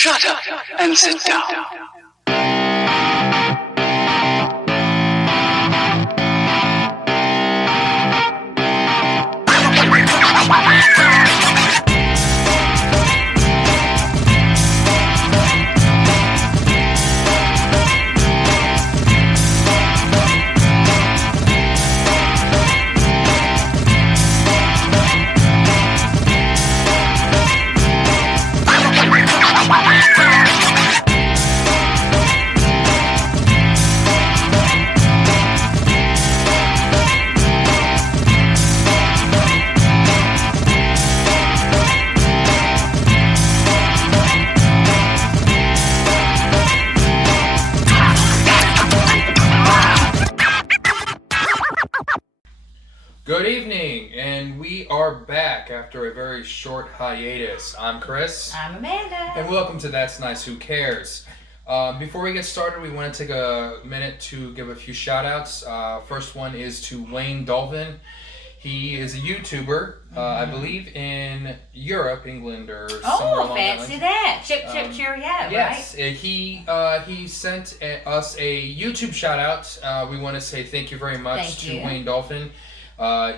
Shut up and sit down. Good evening, and we are back after a very short hiatus. I'm Chris. I'm Amanda. And welcome to That's Nice, Who Cares? Before we get started, we want to take a minute to give a few shout outs. First one is to Wayne Dolphin. He is a YouTuber, I believe in Europe, England, or somewhere along fancy that that. Chip, cheerio, yes, right? he sent us a YouTube shout out. We want to say thank you very much to Wayne Dolphin.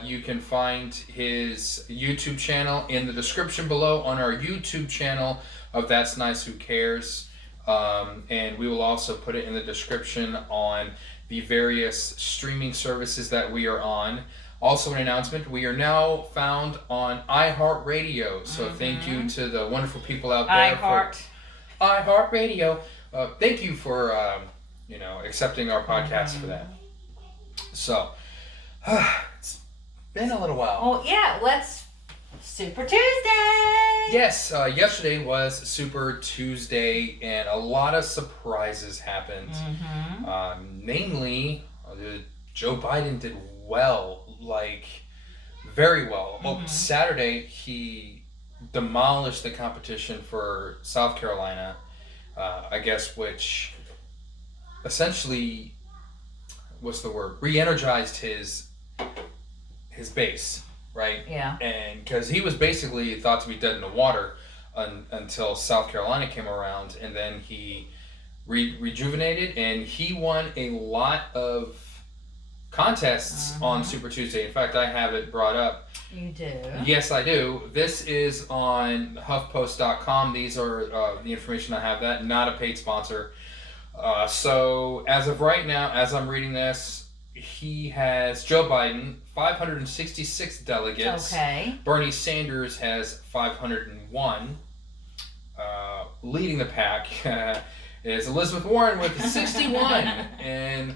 You can find his YouTube channel in the description below on our YouTube channel of That's Nice Who Cares. And we will also put it in the description on the various streaming services that we are on. Also, an announcement, we are now found on iHeartRadio. So thank you to the wonderful people out there for iHeartRadio. Thank you for accepting our podcast for that. So it's been a little while. Oh, yeah, let's Super Tuesday! Yes, yesterday was Super Tuesday, and a lot of surprises happened. Namely, Joe Biden did well, very well. Well, Saturday, he demolished the competition for South Carolina, which essentially, re-energized his base, right? Yeah. And because he was basically thought to be dead in the water until South Carolina came around, and then he rejuvenated, and he won a lot of contests on Super Tuesday. In fact, I have it brought up. You do? Yes, I do. This is on HuffPost.com. These are the information I have. That not a paid sponsor. So as of right now, as I'm reading this, Joe Biden, 566 delegates. Okay. Bernie Sanders has 501. Leading the pack is Elizabeth Warren with 61. And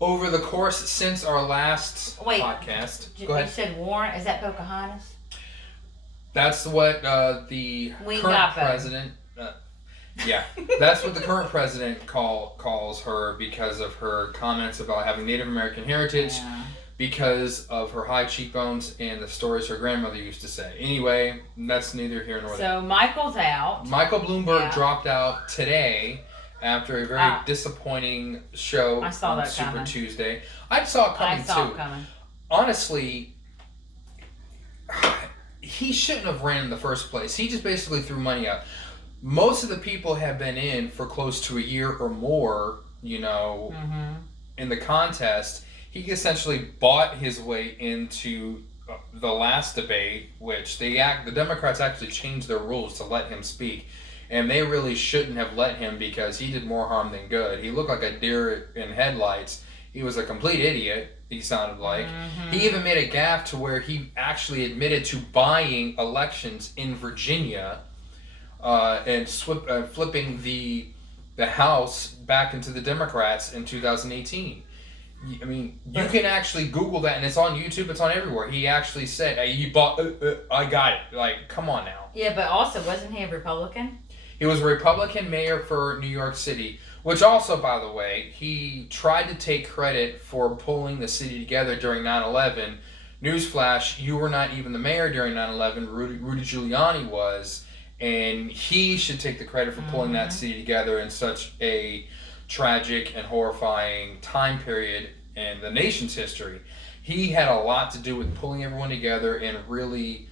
over the course since our last podcast... Go ahead. You said Warren, is that Pocahontas? That's what the current president... that's what the current president calls her because of her comments about having Native American heritage, because of her high cheekbones and the stories her grandmother used to say. Anyway, that's neither here nor there. So Michael's out. Michael Bloomberg dropped out today after a very disappointing show on Super Tuesday. I saw it coming too. Honestly, he shouldn't have ran in the first place. He just basically threw money out. Most of the people have been in for close to a year or more, in the contest. He essentially bought his way into the last debate, which the Democrats actually changed their rules to let him speak. And they really shouldn't have let him because he did more harm than good. He looked like a deer in headlights. He was a complete idiot, he sounded like. He even made a gaffe to where he actually admitted to buying elections in Virginia and flipping the House back into the Democrats in 2018. I mean, you can actually Google that, and it's on YouTube. It's on everywhere. He actually said, "Hey, you bought. I got it." Like, come on now. Yeah, but also, wasn't he a Republican? He was a Republican mayor for New York City, which also, by the way, he tried to take credit for pulling the city together during 9/11. Newsflash: you were not even the mayor during 9/11. Rudy Giuliani was. And he should take the credit for pulling that city together in such a tragic and horrifying time period in the nation's history. He had a lot to do with pulling everyone together and really,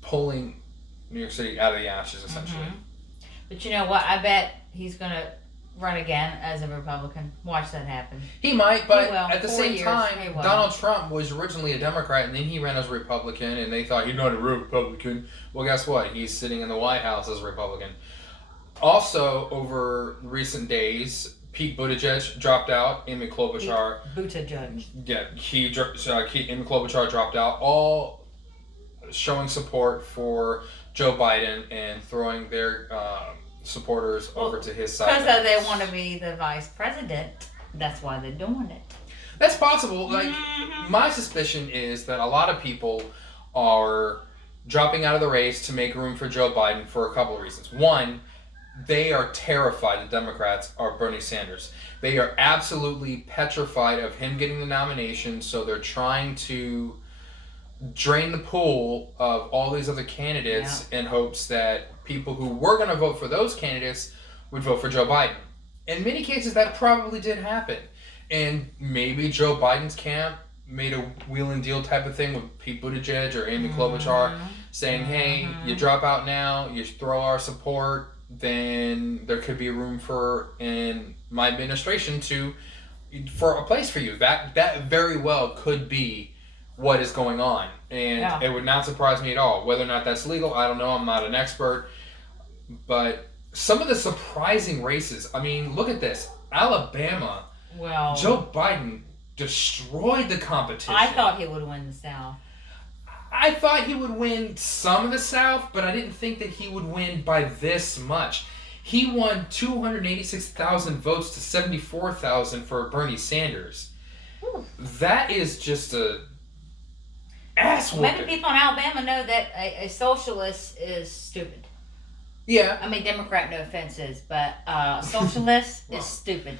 pulling New York City out of the ashes, essentially. But you know what? I bet he's going to run again as a Republican. Watch that happen. He might, but He will. at the 4 same years, time, he will. Donald Trump was originally a Democrat, and then he ran as a Republican, and they thought he's not a Republican. Well, guess what? He's sitting in the White House as a Republican. Also, over recent days, Pete Buttigieg dropped out. Amy Klobuchar. Buttigieg. Yeah, Amy Klobuchar dropped out. All showing support for Joe Biden and throwing their supporters over to his side. Because they want to be the vice president. That's why they're doing it. That's possible. Like, my suspicion is that a lot of people are dropping out of the race to make room for Joe Biden for a couple of reasons. One, they are terrified, the Democrats, of Bernie Sanders. They are absolutely petrified of him getting the nomination, so they're trying to drain the pool of all these other candidates in hopes that people who were going to vote for those candidates would vote for Joe Biden. In many cases, that probably did happen. And maybe Joe Biden's camp made a wheel and deal type of thing with Pete Buttigieg or Amy Klobuchar saying, hey, you drop out now, you throw our support, then there could be room in my administration for a place for you. That very well could be what is going on. And it would not surprise me at all. Whether or not that's legal, I don't know. I'm not an expert. But some of the surprising races, I mean, look at this. Alabama, Joe Biden destroyed the competition. I thought he would win the South. I thought he would win some of the South, but I didn't think that he would win by this much. He won 286,000 votes to 74,000 for Bernie Sanders. Ooh. That is just a ass whooping. Maybe people in Alabama know that a socialist is stupid. Yeah. I mean, Democrat, no offenses, but socialist is stupid.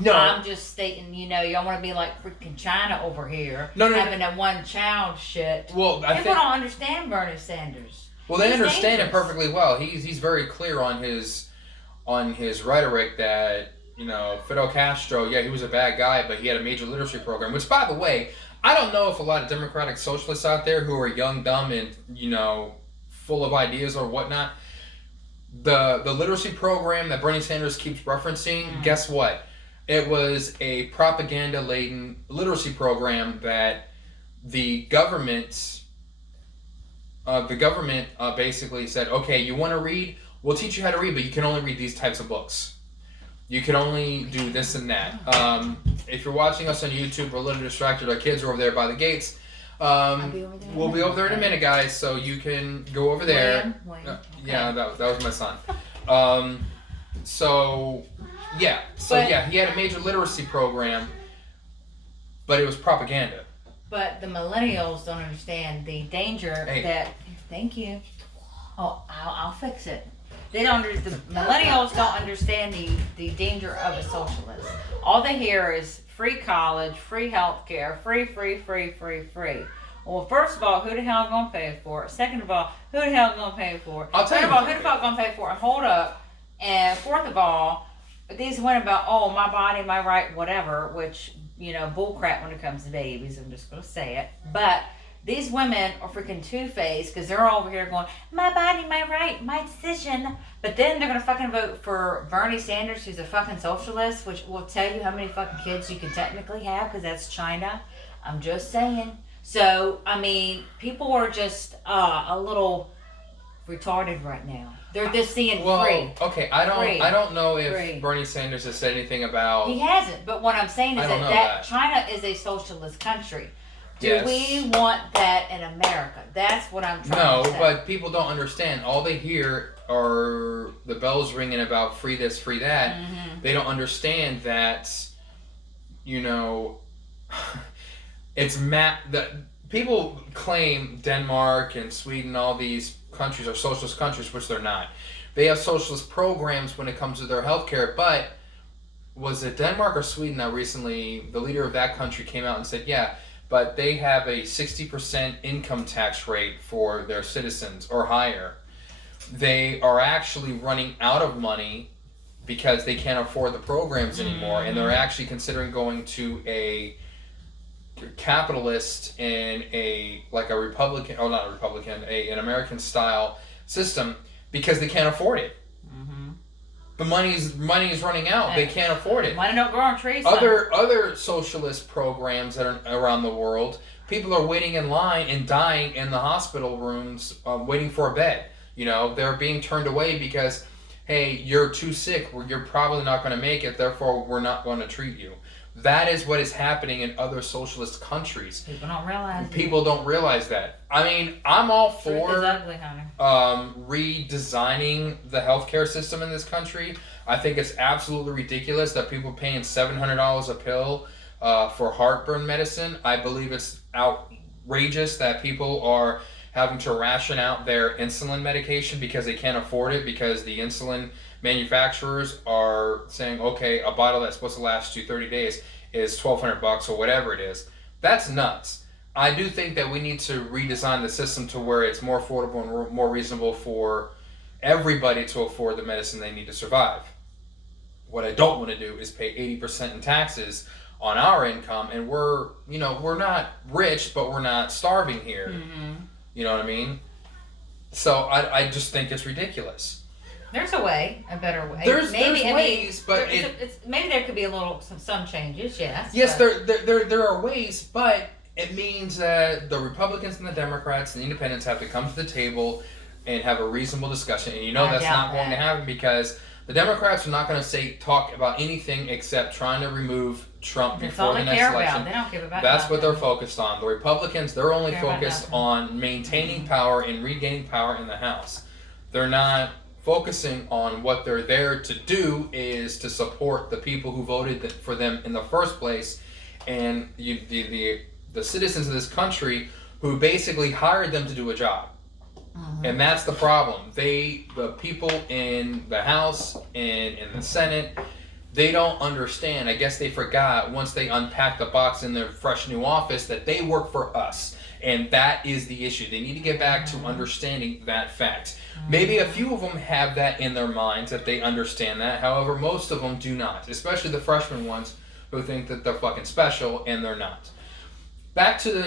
No. I'm just stating, y'all want to be like freaking China over here, having that one-child shit. Well, People don't understand Bernie Sanders. Well, they He's understand dangerous. it perfectly well. He's very clear on his rhetoric that, Fidel Castro, he was a bad guy, but he had a major literacy program, which, by the way, I don't know if a lot of democratic socialists out there who are young, dumb, and, full of ideas or whatnot, the literacy program that Bernie Sanders keeps referencing, guess what? It was a propaganda-laden literacy program that the government basically said, okay, you want to read? We'll teach you how to read, but you can only read these types of books. You can only do this and that. If you're watching us on YouTube, we're a little distracted. Our kids are over there by the gates. We'll be over there in a minute, guys, so you can go over there. Wayne. Yeah, that was my son. He had a major literacy program, but it was propaganda. But the millennials don't understand the danger that. Thank you. Oh, I'll fix it. The millennials don't understand the danger of a socialist. All they hear is free college, free health care, free. Well, first of all, who the hell gonna pay for it? Second of all, who the hell gonna pay for it? I'll tell Third you of all, who the fuck gonna pay for it? And hold up. And fourth of all, these went about, my body, my right, whatever, which, bullcrap when it comes to babies. I'm just gonna say it. But these women are freaking two-faced because they're over here going, my body, my right, my decision. But then they're going to fucking vote for Bernie Sanders, who's a fucking socialist, which will tell you how many fucking kids you can technically have because that's China. I'm just saying. So, I mean, people are just a little retarded right now. They're just seeing free. Okay, I don't know if Free. Bernie Sanders has said anything about... He hasn't. But what I'm saying is I don't know that that. China is a socialist country. Do Yes. we want that in America? That's what I'm trying to say. No, but people don't understand. All they hear are the bells ringing about free this, free that. Mm-hmm. They don't understand that, it's that people claim Denmark and Sweden, all these countries are socialist countries, which they're not. They have socialist programs when it comes to their healthcare, but was it Denmark or Sweden that recently the leader of that country came out and said, but they have a 60% income tax rate for their citizens or higher. They are actually running out of money because they can't afford the programs anymore, and they're actually considering going to a capitalist and an American style system because they can't afford it. The money is running out. They can't afford it. Money don't grow on trees. Other socialist programs that are around the world, people are waiting in line and dying in the hospital rooms, waiting for a bed. You know, they're being turned away because, hey, you're too sick. You're probably not going to make it. Therefore, we're not going to treat you. That is what is happening in other socialist countries. People don't realize. People don't realize that. I mean, I'm all for Truth is ugly, honey. redesigning the healthcare system in this country. I think it's absolutely ridiculous that people are paying $700 a pill for heartburn medicine. I believe it's outrageous that people are having to ration out their insulin medication because they can't afford it, because the insulin manufacturers are saying, okay, a bottle that's supposed to last you 30 days is $1,200 or whatever it is. That's nuts. I do think that we need to redesign the system to where it's more affordable and more reasonable for everybody to afford the medicine they need to survive. What I don't want to do is pay 80% in taxes on our income, and we're not rich, but we're not starving here. You know what I mean? So I just think it's ridiculous. There's a better way. There's ways, but maybe there could be some changes. Yes. Yes, there are ways, but it means that the Republicans and the Democrats and the Independents have to come to the table and have a reasonable discussion. And that's not going to happen because the Democrats are not going to talk about anything except trying to remove Trump before the next election. They don't give about That's nothing. what they're focused on. The Republicans, they're only focused on maintaining power and regaining power in the House. They're not focusing on what they're there to do is to support the people who voted for them in the first place, and the citizens of this country who basically hired them to do a job. And that's the problem. The people in the House and in the Senate, they don't understand. I guess they forgot once they unpacked the box in their fresh new office that they work for us. And that is the issue. They need to get back to understanding that fact. Maybe a few of them have that in their minds, that they understand that. However, most of them do not, especially the freshman ones who think that they're fucking special, and they're not. Back to the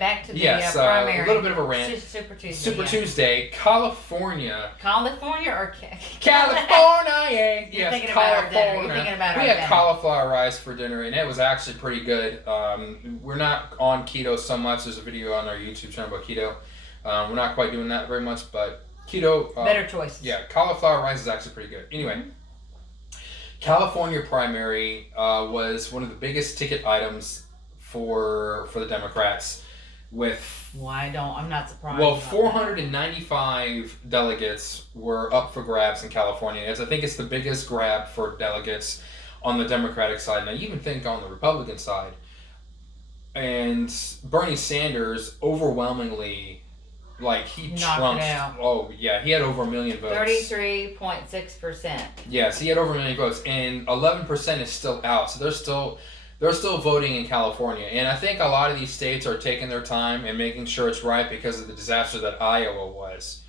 back to the primary. A little bit of a rant. Super Tuesday. Super Tuesday, California. California or California, You're yes, thinking about our dinner. California. You're thinking about our We had dinner. cauliflower rice for dinner, and it was actually pretty good. We're not on keto so much. There's a video on our YouTube channel about keto. We're not quite doing that very much, but keto. Better choices. Yeah, cauliflower rice is actually pretty good. Anyway, California primary was one of the biggest ticket items for the Democrats, with I'm not surprised. well, 495 delegates were up for grabs in California. I think it's the biggest grab for delegates on the Democratic side, and I even think on the Republican side. And Bernie Sanders overwhelmingly, he trumped. Oh yeah, he had over 1 million votes. 33.6%. Yes, he had over 1 million votes, and 11% is still out. So they're still voting in California, and I think a lot of these states are taking their time and making sure it's right because of the disaster that Iowa was.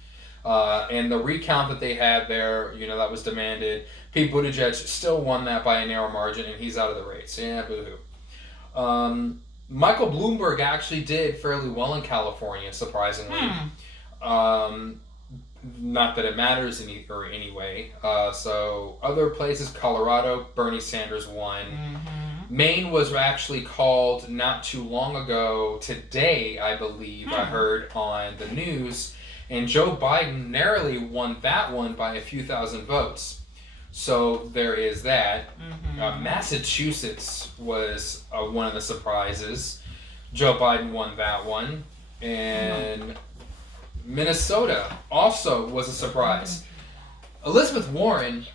And the recount that they had there, that was demanded. Pete Buttigieg still won that by a narrow margin, and he's out of the race. Yeah, boo-hoo. Michael Bloomberg actually did fairly well in California, surprisingly. Not that it matters anyway. So other places, Colorado, Bernie Sanders won. Maine was actually called not too long ago, today I believe, I heard on the news, and Joe Biden narrowly won that one by a few thousand votes. So there is that. Massachusetts was one of the surprises. Joe Biden won that one. And Minnesota also was a surprise. Elizabeth Warren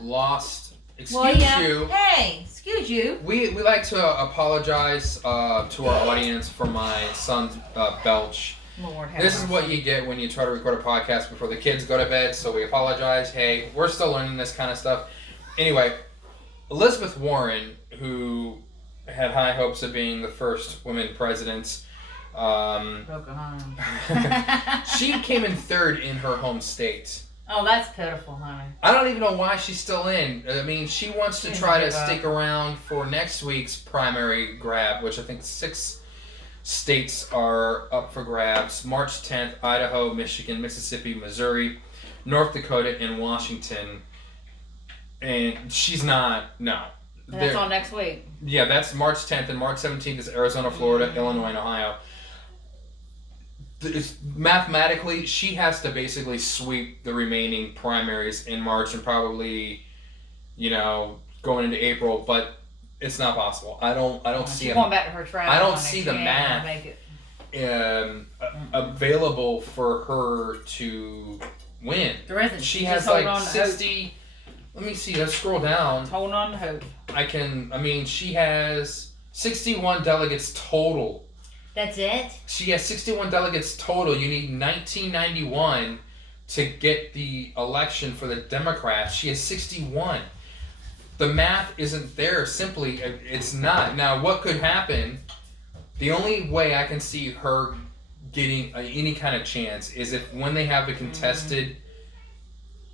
lost. Excuse you. Hey, excuse you. We like to apologize to our audience for my son's belch. Lord have This is mercy. what you get when you try to record a podcast before the kids go to bed, so we apologize. Hey, we're still learning this kind of stuff. Anyway, Elizabeth Warren, who had high hopes of being the first woman president, she came in third in her home state. Oh, that's pitiful, honey. I don't even know why she's still in. I mean, she wants to try to stick around for next week's primary grab, which I think 6 states are up for grabs. March 10th, Idaho, Michigan, Mississippi, Missouri, North Dakota, and Washington. And she's not, no. And that's all next week. Yeah, that's March 10th, and March 17th is Arizona, Florida, Illinois, and Ohio. Mathematically, she has to basically sweep the remaining primaries in March and probably, going into April, but it's not possible. I don't see. She's going back to her travel. I don't see the math available for her to win. There isn't. She has like 60. Let me see. Let's scroll down. Holding on to hope. She has 61 delegates total. That's it? She has 61 delegates total. You need 1991 to get the election for the Democrats. She has 61. The math isn't there. Simply, it's not. Now, what could happen? The only way I can see her getting any kind of chance is if when they have a contested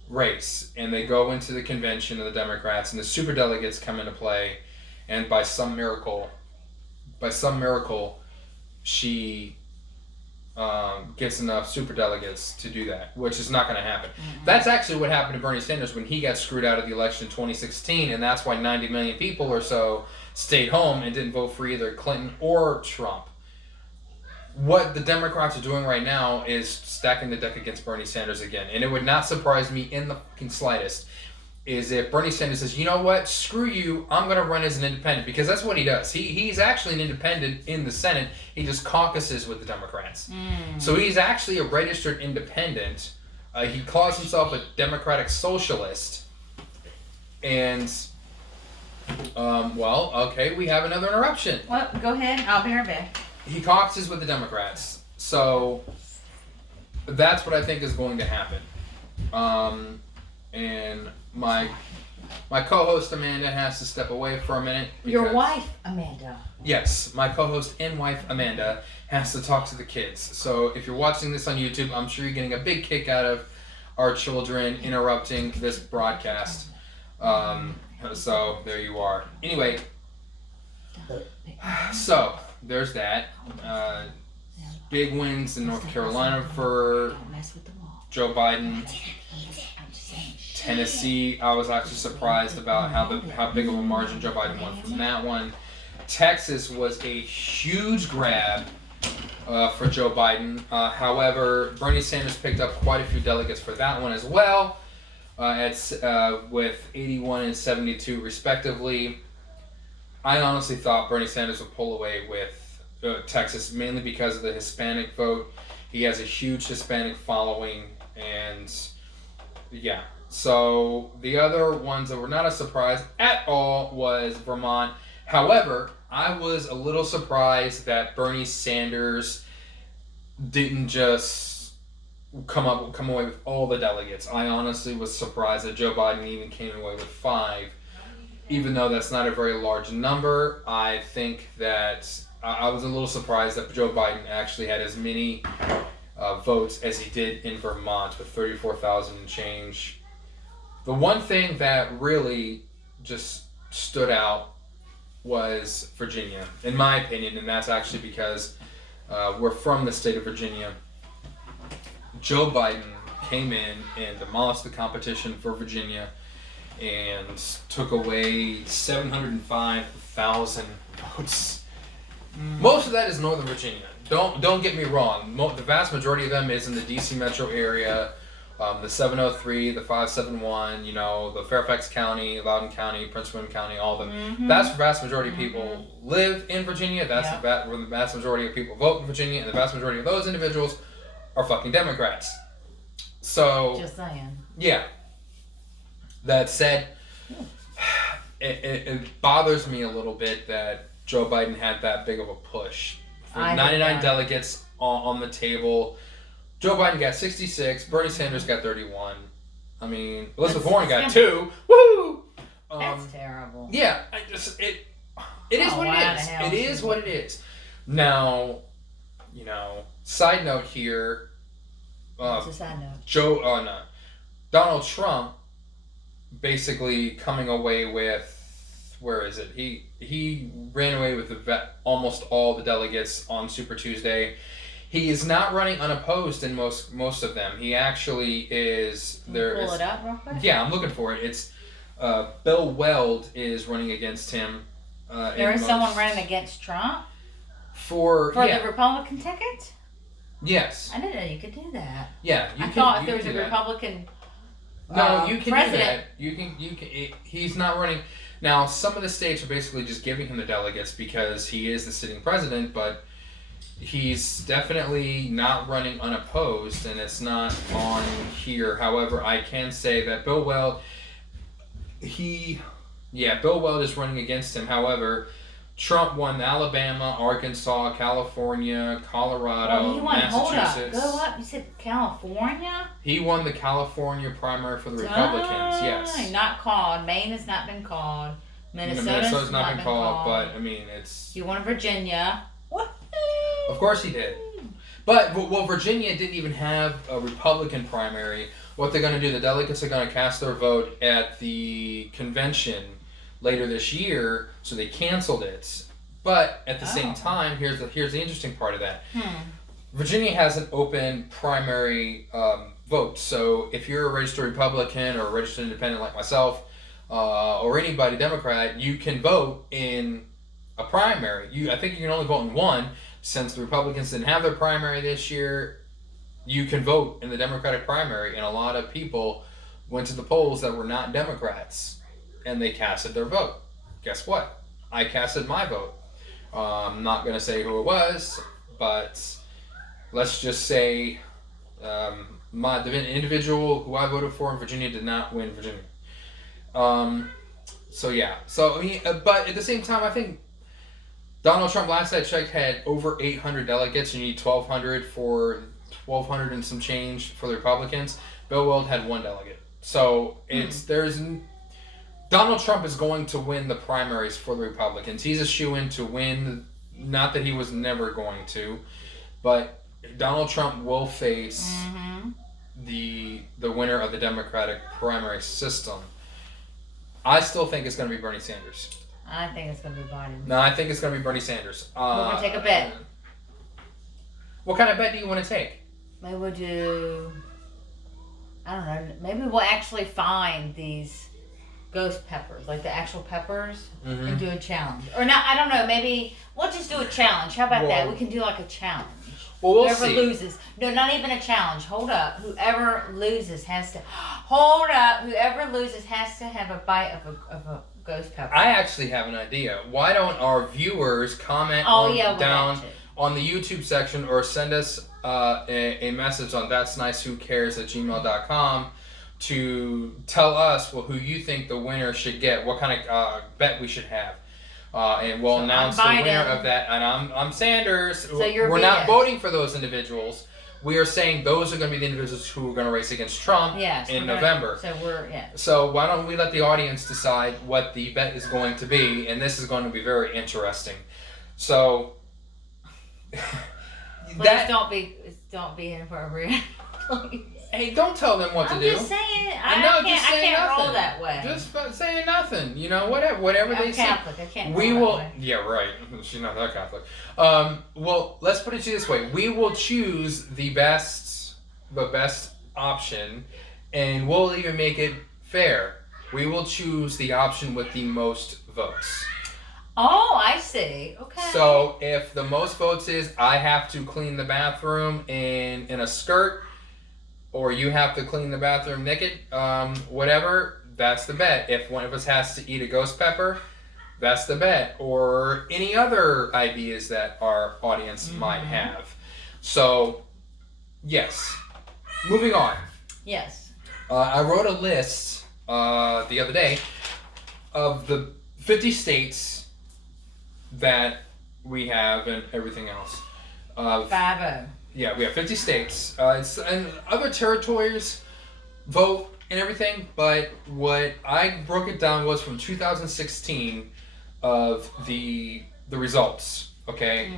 race and they go into the convention of the Democrats and the superdelegates come into play, and by some miracle, she gets enough superdelegates to do that, which is not going to happen. That's actually what happened to Bernie Sanders when he got screwed out of the election in 2016, and that's why 90 million people or so stayed home and didn't vote for either Clinton or Trump. What the Democrats are doing right now is stacking the deck against Bernie Sanders again, and it would not surprise me in the fucking slightest is if Bernie Sanders says, you know what, screw you, I'm going to run as an independent, because that's what he does. He's actually an independent in the Senate. He just caucuses with the Democrats. So he's actually a registered independent. He calls himself a democratic socialist. And, we have another interruption. Well, go ahead. I'll be right back. He caucuses with the Democrats. So that's what I think is going to happen. And my co-host Amanda has to step away for a minute. Your wife, Amanda. Yes, my co-host and wife Amanda has to talk to the kids. So if you're watching this on YouTube, I'm sure you're getting a big kick out of our children interrupting this broadcast. So there you are. Anyway, so there's that. Big wins in North Carolina for Joe Biden. Tennessee, I was actually surprised about how big of a margin Joe Biden won from that one. Texas was a huge grab for Joe Biden. However, Bernie Sanders picked up quite a few delegates for that one as well, with 81 and 72 respectively. I honestly thought Bernie Sanders would pull away with Texas, mainly because of the Hispanic vote. He has a huge Hispanic following, and yeah. So the other ones that were not a surprise at all was Vermont. However, I was a little surprised that Bernie Sanders didn't just come away with all the delegates. I honestly was surprised that Joe Biden even came away with 5. Even though that's not a very large number, I think that I was a little surprised that Joe Biden actually had as many votes as he did in Vermont with 34,000 and change. The one thing that really just stood out was Virginia, in my opinion, and that's actually because we're from the state of Virginia. Joe Biden came in and demolished the competition for Virginia and took away 705,000 votes. Most of that is Northern Virginia. Don't get me wrong. The vast majority of them is in the D.C. metro area. The 703, the 571, the Fairfax County, Loudoun County, Prince William County, all of them. That's the vast majority of people live in Virginia. That's where the vast majority of people vote in Virginia, and the vast majority of those individuals are fucking Democrats. So, just saying. Yeah. That said, it bothers me a little bit that Joe Biden had that big of a push. For 99 delegates on the table. Joe Biden got 66. Bernie Sanders got 31. I mean, Elizabeth Warren got 2. Woo! That's terrible. Yeah, it is what it is. It is what it is. Now, side note here. What's a side note? Donald Trump basically coming away with where is it? He ran away with almost all the delegates on Super Tuesday. He is not running unopposed in most of them. He actually is. Pull it up real quick. Yeah, I'm looking for it. It's Bill Weld is running against him. There is someone running against Trump for the Republican ticket. Yes. I didn't know you could do that. Yeah, I thought if there was a Republican. No, you can president. do that. You can. He's not running. Now, some of the states are basically just giving him the delegates because he is the sitting president, but he's definitely not running unopposed, and it's not on here. However, I can say that Bill Weld, Bill Weld is running against him. However, Trump won Alabama, Arkansas, California, Colorado, he won. Massachusetts. Hold up. Go up. You said California? He won the California primary for the Republicans, yes. Not called. Maine has not been called. Minnesota's not been called, but I mean, it's... You won Virginia. What? Of course he did. But, well, Virginia didn't even have a Republican primary. What they're going to do, the delegates are going to cast their vote at the convention later this year, so they canceled it. But at the same time, here's the interesting part of that. Virginia has an open primary vote. So if you're a registered Republican or a registered independent like myself, or anybody Democrat, you can vote in a primary. I think you can only vote in one. Since the Republicans didn't have their primary this year, you can vote in the Democratic primary, and a lot of people went to the polls that were not Democrats, and they casted their vote. Guess what? I casted my vote. I'm not going to say who it was, but let's just say the individual who I voted for in Virginia did not win Virginia. So yeah. So I mean, but at the same time, I think Donald Trump, last I checked, had over 800 delegates. You need 1,200 and some change for the Republicans. Bill Weld had 1 delegate. So Donald Trump is going to win the primaries for the Republicans. He's a shoo-in to win. Not that he was never going to, but Donald Trump will face the winner of the Democratic primary system. I still think it's going to be Bernie Sanders. I think it's going to be Biden. No, I think it's going to be Bernie Sanders. We're going to take a bet. What kind of bet do you want to take? Maybe we'll do... I don't know. Maybe we'll actually find these ghost peppers, like the actual peppers, and do a challenge. Or not, I don't know. Maybe we'll just do a challenge. How about that? We can do like a challenge. Well, we'll Whoever see. loses. No, not even a challenge. Hold up. Whoever loses has to... Hold up. Whoever loses has to have a bite of a ghost pepper. I actually have an idea. Why don't our viewers comment down on the YouTube section or send us a message on thatsnicewhocares@gmail.com to tell us who you think the winner should get, what kind of bet we should have. And we'll announce the winner of that. And I'm Sanders. So we're not voting for those individuals. We are saying those are going to be the individuals who are going to race against Trump in November. So why don't we let the audience decide what the bet is going to be, and this is going to be very interesting. So Please don't be inappropriate. Please. Hey, don't tell them what to do. I'm just saying. I can't roll that way. Just saying nothing. You know, whatever they say. I'm Catholic. I can't we roll will. that way. Yeah, right. She's not that Catholic. Well, let's put it this way: we will choose the best option, and we'll even make it fair. We will choose the option with the most votes. Oh, I see. Okay. So if the most votes is I have to clean the bathroom in a skirt, or you have to clean the bathroom naked, whatever, that's the bet. If one of us has to eat a ghost pepper, that's the bet. Or any other ideas that our audience might have. So, yes. Moving on. Yes. I wrote a list the other day of the 50 states that we have and everything else. 50. Yeah, we have 50 states. And other territories vote and everything, but what I broke it down was from 2016 of the results, okay?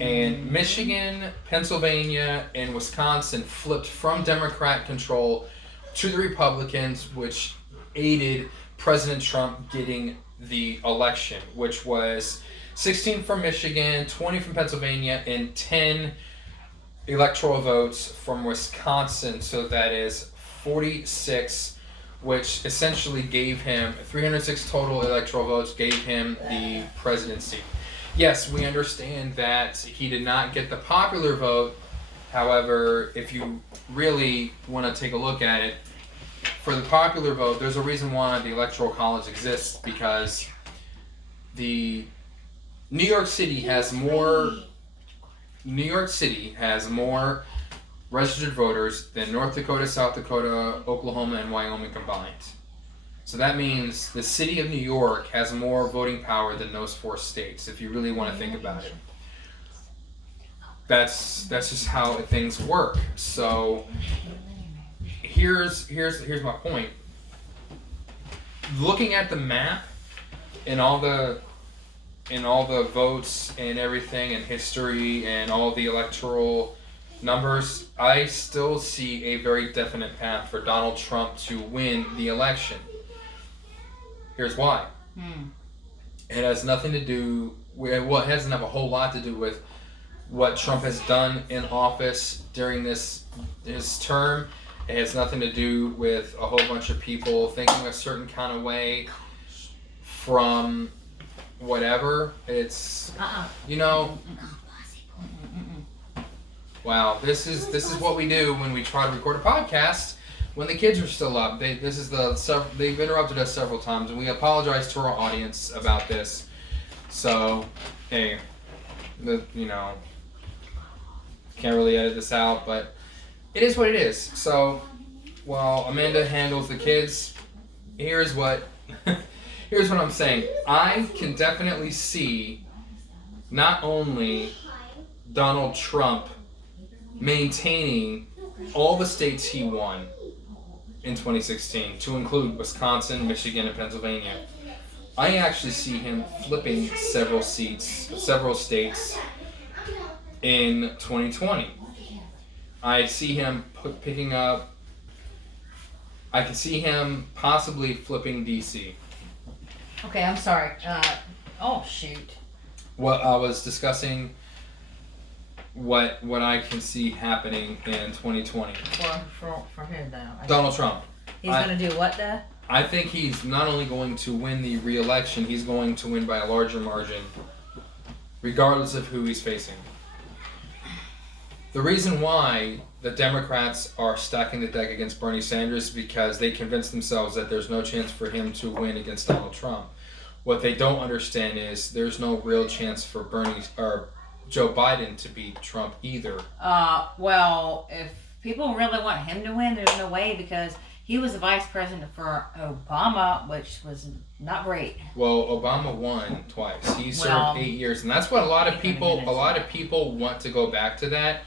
And Michigan, Pennsylvania, and Wisconsin flipped from Democrat control to the Republicans, which aided President Trump getting the election, which was 16 from Michigan, 20 from Pennsylvania, and 10 electoral votes from Wisconsin. So that is 46, which essentially gave him 306 total electoral votes, gave him the presidency. Yes, we understand that he did not get the popular vote. However, if you really want to take a look at it, for the popular vote, there's a reason why the Electoral College exists, because the New York City has more registered voters than North Dakota, South Dakota, Oklahoma, and Wyoming combined. So that means the city of New York has more voting power than those 4 states, if you really want to think about it. That's just how things work. So here's my point. Looking at the map and all the votes and everything and history and all the electoral numbers, I still see a very definite path for Donald Trump to win the election. Here's why. It has nothing to do with, well, it doesn't have a whole lot to do with what Trump has done in office during his term. It has nothing to do with a whole bunch of people thinking a certain kind of way from whatever. It's, you know, wow, this is what we do when we try to record a podcast when the kids are still up. They've interrupted us several times, and we apologize to our audience about this. So, hey, can't really edit this out, but it is what it is. So, while Amanda handles the kids, here's what I'm saying. I can definitely see not only Donald Trump maintaining all the states he won in 2016, to include Wisconsin, Michigan, and Pennsylvania. I actually see him flipping several states in 2020. I see him picking up. I can see him possibly flipping DC. Okay, I'm sorry. Oh shoot. Well, I was discussing what I can see happening in 2020. For who though? Donald Trump. He's gonna do what though? I think he's not only going to win the re-election, he's going to win by a larger margin, regardless of who he's facing. The reason why the Democrats are stacking the deck against Bernie Sanders is because they convinced themselves that there's no chance for him to win against Donald Trump. What they don't understand is there's no real chance for Joe Biden to beat Trump either. Well, if people really want him to win, there's no way, because he was the vice president for Obama, which was not great. Well, Obama won twice. He served 8 years, and that's what a lot of people want to go back to that,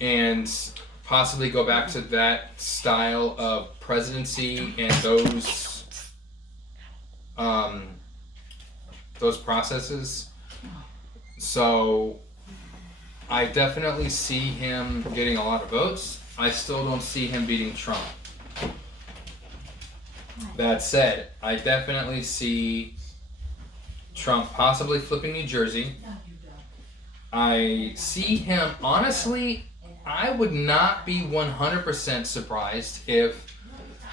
and possibly go back to that style of presidency and those processes. So I definitely see him getting a lot of votes. I still don't see him beating Trump. That said, I definitely see Trump possibly flipping New Jersey. I see him, honestly, I would not be 100% surprised if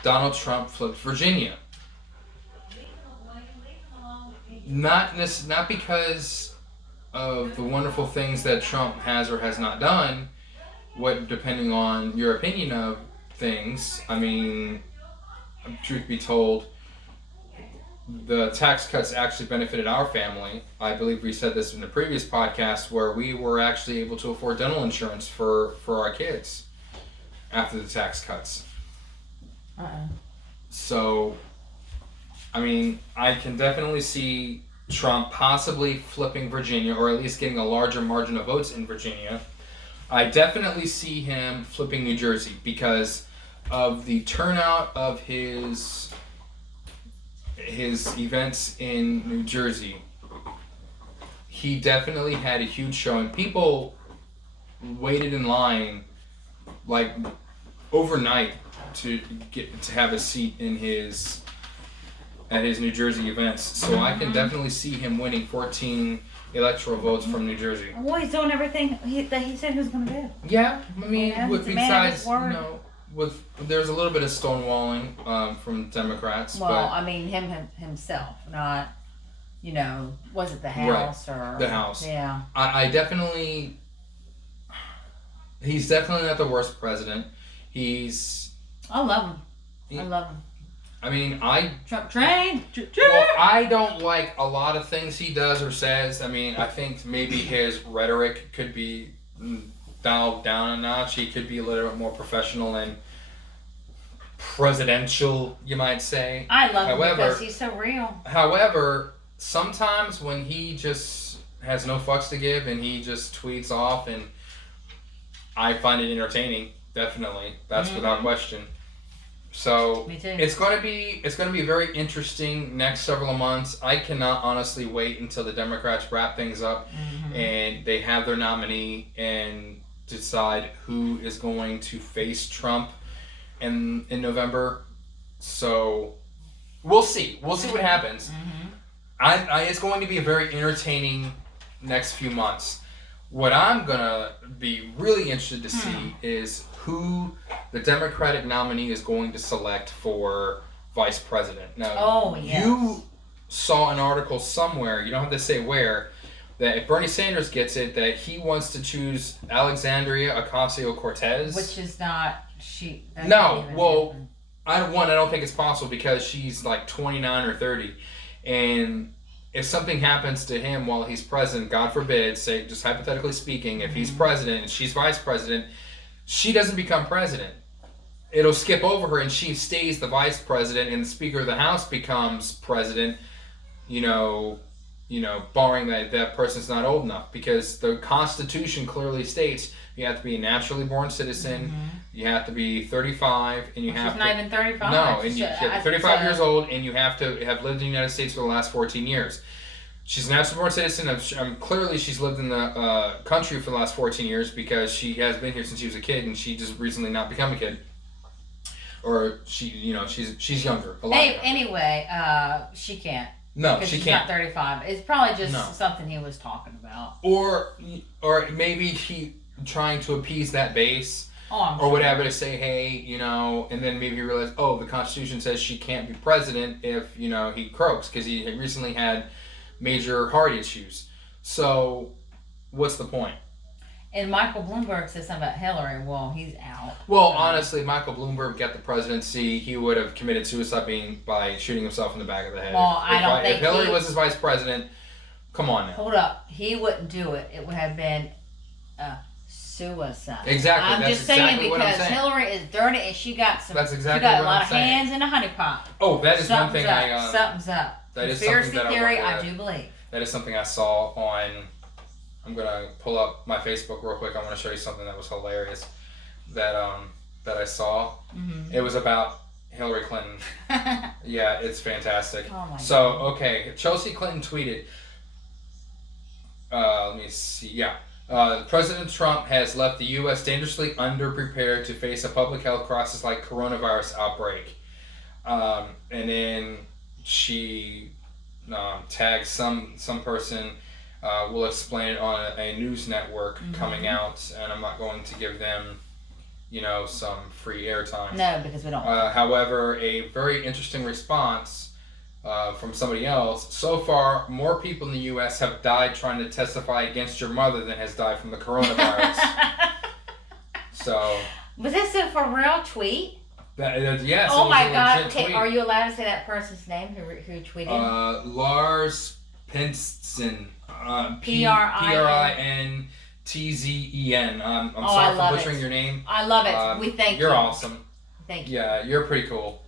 Donald Trump flipped Virginia. Not because of the wonderful things that Trump has or has not done, depending on your opinion of things. I mean, truth be told, the tax cuts actually benefited our family. I believe we said this in the previous podcast, where we were actually able to afford dental insurance for our kids after the tax cuts. So, I mean, I can definitely see Trump possibly flipping Virginia, or at least getting a larger margin of votes in Virginia. I definitely see him flipping New Jersey because of the turnout of his events in New Jersey. He definitely had a huge showing. People waited in line like overnight to have a seat in his at his New Jersey events. So I can definitely see him winning 14 electoral votes from New Jersey. Well, he's doing everything that he said he was going to do. Yeah, I mean, Yeah, with he's a man of his besides, you word. know, there's a little bit of stonewalling from Democrats, Well, but I mean, himself, not, was it the House or the House. Yeah. I definitely, he's definitely not the worst president. I love him. I mean, I Trump train. Well, I don't like a lot of things he does or says. I mean, I think maybe his rhetoric could be dialed down a notch. He could be a little bit more professional and presidential, you might say. I love him However- because he's so real. However, sometimes when he just has no fucks to give and he just tweets off, and I find it entertaining. Definitely, that's without question. So Me too. it's going to be very interesting next several months. I cannot honestly wait until the Democrats wrap things up and they have their nominee and decide who is going to face Trump in November. So we'll see. We'll see what happens. It's going to be a very entertaining next few months. What I'm gonna be really interested to see is who the Democratic nominee is going to select for vice president. Now, you saw an article somewhere, you don't have to say where, that if Bernie Sanders gets it, that he wants to choose Alexandria Ocasio-Cortez. Which is not she. that No, can't even well, happen. I don't think it's possible because she's like 29 or 30, and if something happens to him while he's president, God forbid, say just hypothetically speaking, if he's president and she's vice president, she doesn't become president. It'll skip over her and she stays the vice president and the Speaker of the House becomes president, barring that person's not old enough, because the Constitution clearly states you have to be a naturally born citizen, you have to be 35, and you have She's not even 35. no, and you have 35 years old, and you have to have lived in the United States for the last 14 years. She's a naturally born citizen. Clearly, she's lived in the country for the last 14 years because she has been here since she was a kid, and she just recently not become a kid. Or she's younger. A lot younger. Anyway, she can't. No, Because she she's can't. not 35. It's probably just No. something he was talking about. Or maybe he trying to appease that base. I'm Or sure. whatever, to say, hey, and then maybe he realized, the Constitution says she can't be president if, he croaks, because he had recently had major heart issues. So, what's the point? And Michael Bloomberg said something about Hillary. Well, he's out. Well, honestly, if Michael Bloomberg got the presidency, he would have committed suicide by shooting himself in the back of the head. Well, If Hillary was his vice president, come on now. Hold up. He wouldn't do it. It would have been suicide. Exactly. I'm That's just saying exactly what I'm because saying. Hillary is dirty and she got some. That's exactly she got what a lot I'm of saying. hands in a honey pot. Oh, that is one thing Something's up. that is Conspiracy something that I theory, wanted I to- do believe. That is something I saw on. I'm gonna pull up my Facebook real quick. I want to show you something that was hilarious. That I saw. It was about Hillary Clinton. Yeah, it's fantastic. Oh my So okay, Chelsea Clinton tweeted. Let me see. Yeah. President Trump has left the U.S. dangerously underprepared to face a public health crisis like coronavirus outbreak. And then she tagged some person. We'll explain it on a news network coming out, and I'm not going to give them, some free airtime. No, because we don't. However, a very interesting response from somebody else. So far, more people in the U.S. have died trying to testify against your mother than has died from the coronavirus. So. Was this a for real tweet? Yes. Oh it was my a God! legit Okay, tweet. are you allowed to say that person's name who tweeted? Lars Pintzen. P-R-I-N. Pintzen. I'm Oh, sorry I for love butchering it. your name. I love it. We thank you. You're awesome. Thank you. Yeah, you're pretty cool.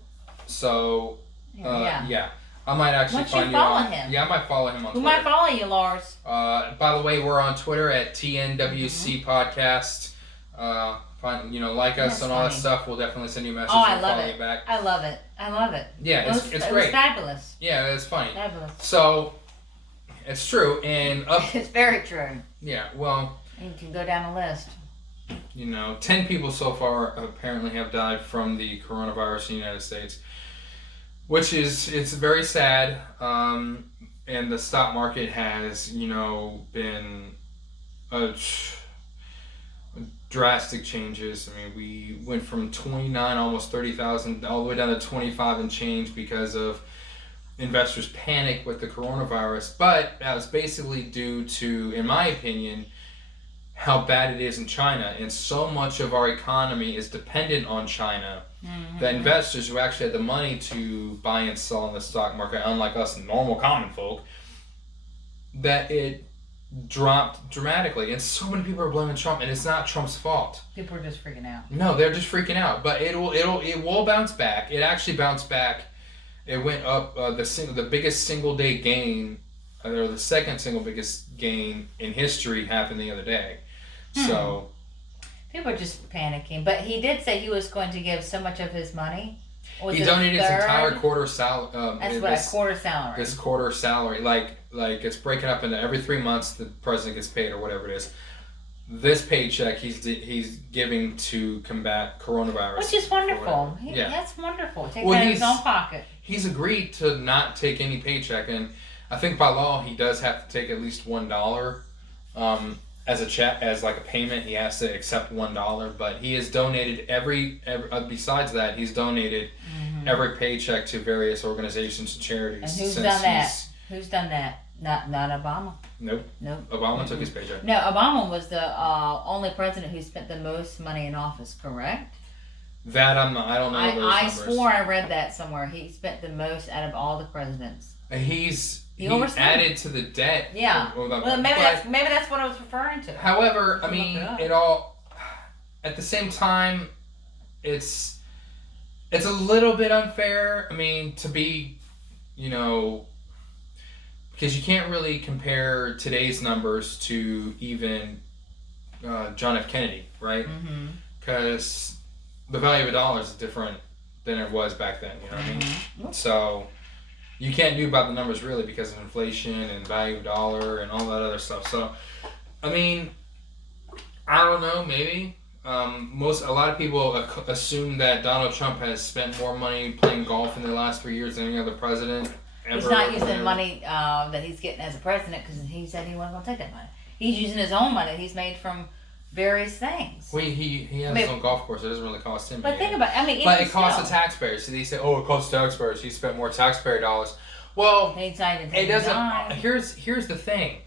So, yeah. I might actually Why don't you find you follow on. him? Yeah, I might follow him on Who Twitter. might follow you, Lars? By the way, we're on Twitter at TNWC Podcast. Like us That's and all that funny. stuff. We'll definitely send you a message Oh, I and love follow it. you back. I love it. I love it. Yeah, It was it's great. fabulous. Yeah, it's funny. Fabulous. So, it's true. And It's very true. yeah, well, You can go down the list. 10 people so far apparently have died from the coronavirus in the United States. which is it's very sad. And the stock market has been a drastic changes. I mean, we went from 29, almost 30,000, all the way down to 25 and change because of investors' panic with the coronavirus. But that was basically due to, in my opinion, how bad it is in China. And so much of our economy is dependent on China that investors who actually had the money to buy and sell in the stock market, unlike us normal common folk, that it dropped dramatically. And so many people are blaming Trump, and it's not Trump's fault. People are just freaking out. No, they're just freaking out. But it will bounce back. It actually bounced back. It went up. The biggest single day gain, or the second single biggest gain in history, happened the other day. So people are just panicking. But he did say he was going to give so much of his money. He donated his entire quarter salary. That's what, a quarter salary. This quarter salary, like it's breaking up into every 3 months the president gets paid or whatever it is. This paycheck he's giving to combat coronavirus, which is wonderful. That's wonderful. Take that in his own pocket. He's agreed to not take any paycheck, and I think by law he does have to take at least $1 as a check, as like a payment. He has to accept $1, but he has donated every besides that, he's donated every paycheck to various organizations and charities. And who's done that? Who's done that? Not Obama. Nope. Obama took his paycheck. No, Obama was the only president who spent the most money in office. Correct. That I don't know. I swore I read that somewhere. He spent the most out of all the presidents. He added to the debt. Yeah. Well, maybe that's what I was referring to. However, I mean, it all. At the same time, it's a little bit unfair. I mean, to be, because you can't really compare today's numbers to even John F. Kennedy, right? Because the value of a dollar is different than it was back then. You know what I mean? So you can't do about the numbers really because of inflation and value of dollar and all that other stuff. So, I mean, I don't know. Maybe a lot of people assume that Donald Trump has spent more money playing golf in the last 3 years than any other president ever. He's not using money that he's getting as a president because he said he wasn't going to take that money. He's using his own money he's made from various things. Well, he has his own golf course. It doesn't really cost him. But think about it. I mean, but it costs the taxpayers. So they say, "Oh, it costs taxpayers." He spent more taxpayer dollars. Well, it doesn't. Here's the thing.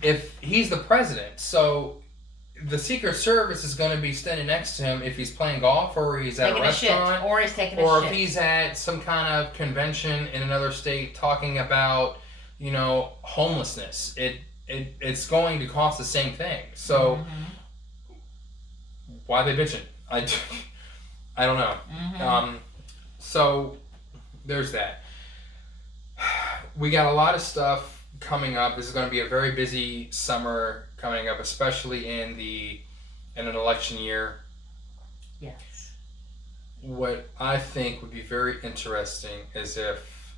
If he's the president, so the Secret Service is going to be standing next to him if he's playing golf, or he's at a restaurant, or he's taking a shit, or if he's at some kind of convention in another state talking about, homelessness. It's going to cost the same thing. So why are they bitching? I don't know. So there's that. We got a lot of stuff coming up. This is going to be a very busy summer coming up, especially in an election year. Yes. What I think would be very interesting is if,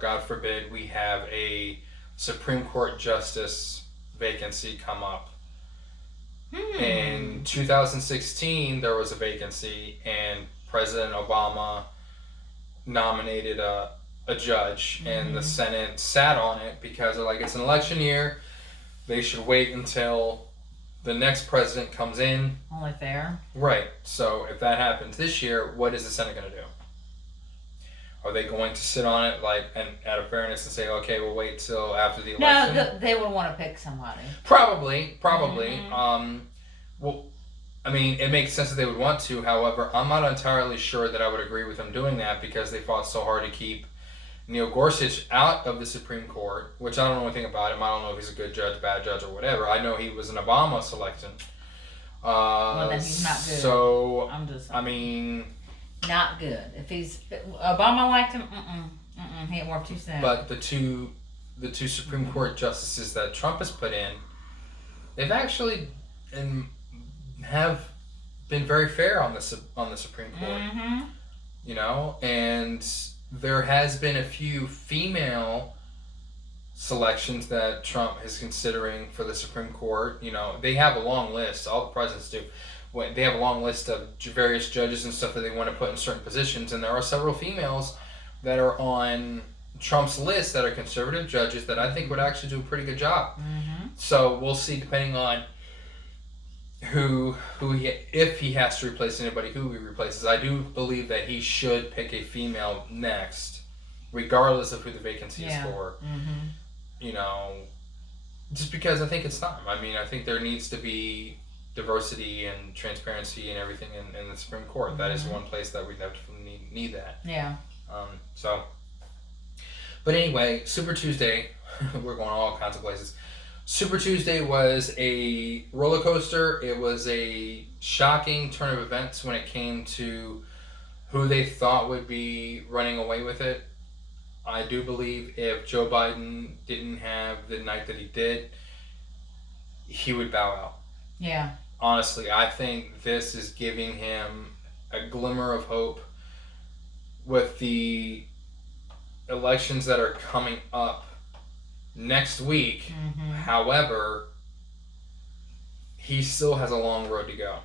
God forbid, we have a Supreme Court justice vacancy come up. In 2016, there was a vacancy, and President Obama nominated a judge, and the Senate sat on it because they're like, it's an election year. They should wait until the next president comes in. Only fair. Right. So if that happens this year, what is the Senate going to do? Are they going to sit on it and out of fairness and say, okay, we'll wait till after the election? No, they would want to pick somebody. Probably. Well, I mean, it makes sense that they would want to. However, I'm not entirely sure that I would agree with them doing that because they fought so hard to keep Neil Gorsuch out of the Supreme Court, which I don't know anything about him. I don't know if he's a good judge, bad judge, or whatever. I know he was an Obama selection. Well, then he's not good. So, I mean, not good. If Obama liked him, he ain't worth 2 cents. But the two Supreme Court justices that Trump has put in, they've actually have been very fair on the Supreme Court. And there has been a few female selections that Trump is considering for the Supreme Court. They have a long list. All the presidents do. They have a long list of various judges and stuff that they want to put in certain positions, and there are several females that are on Trump's list that are conservative judges that I think would actually do a pretty good job. Mm-hmm. So we'll see, depending on if he has to replace anybody, who he replaces. I do believe that he should pick a female next, regardless of who the vacancy is for. Mm-hmm. You know, just because I think it's time. I mean, I think there needs to be diversity and transparency and everything in the Supreme Court. Mm-hmm. That is one place that we definitely need that. Yeah. But anyway, Super Tuesday, we're going all kinds of places. Super Tuesday was a roller coaster. It was a shocking turn of events when it came to who they thought would be running away with it. I do believe if Joe Biden didn't have the night that he did, he would bow out. Yeah. Honestly, I think this is giving him a glimmer of hope with the elections that are coming up next week. Mm-hmm. However, he still has a long road to go.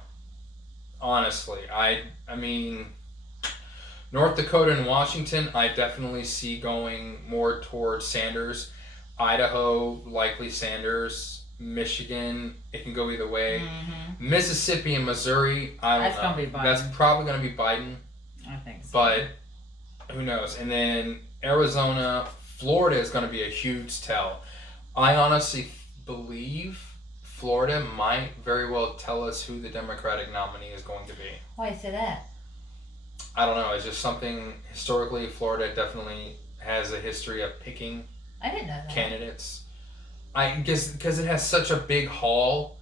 Honestly, I mean, North Dakota and Washington, I definitely see going more towards Sanders. Idaho, likely Sanders. Michigan, it can go either way. Mm-hmm. Mississippi and Missouri, I don't know. Gonna be Biden. That's probably going to be Biden. I think so. But who knows? And then Arizona, Florida is going to be a huge tell. I honestly believe Florida might very well tell us who the Democratic nominee is going to be. Why do you say that? I don't know. It's just something historically. Florida definitely has a history of picking I didn't know that. candidates. I guess because it has such a big haul.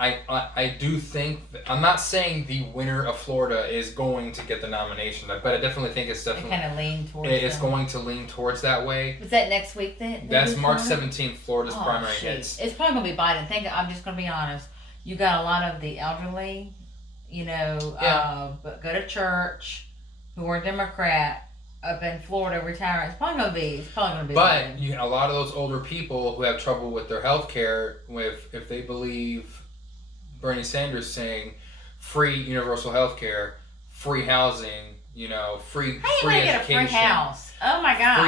I do think I'm not saying the winner of Florida is going to get the nomination, but I definitely think it's definitely kind of lean towards. It's going to lean towards that way. Is that next week then? That's March 17th. Florida's primary shit. hits. It's probably gonna be Biden. I'm just gonna be honest. You got a lot of the elderly, but go to church, who are Democrat up in Florida retiring. It's probably gonna be But Biden. a lot of those older people who have trouble with their health care, if they believe Bernie Sanders saying free universal health care, free housing, free How you education. get a free house? Oh my God.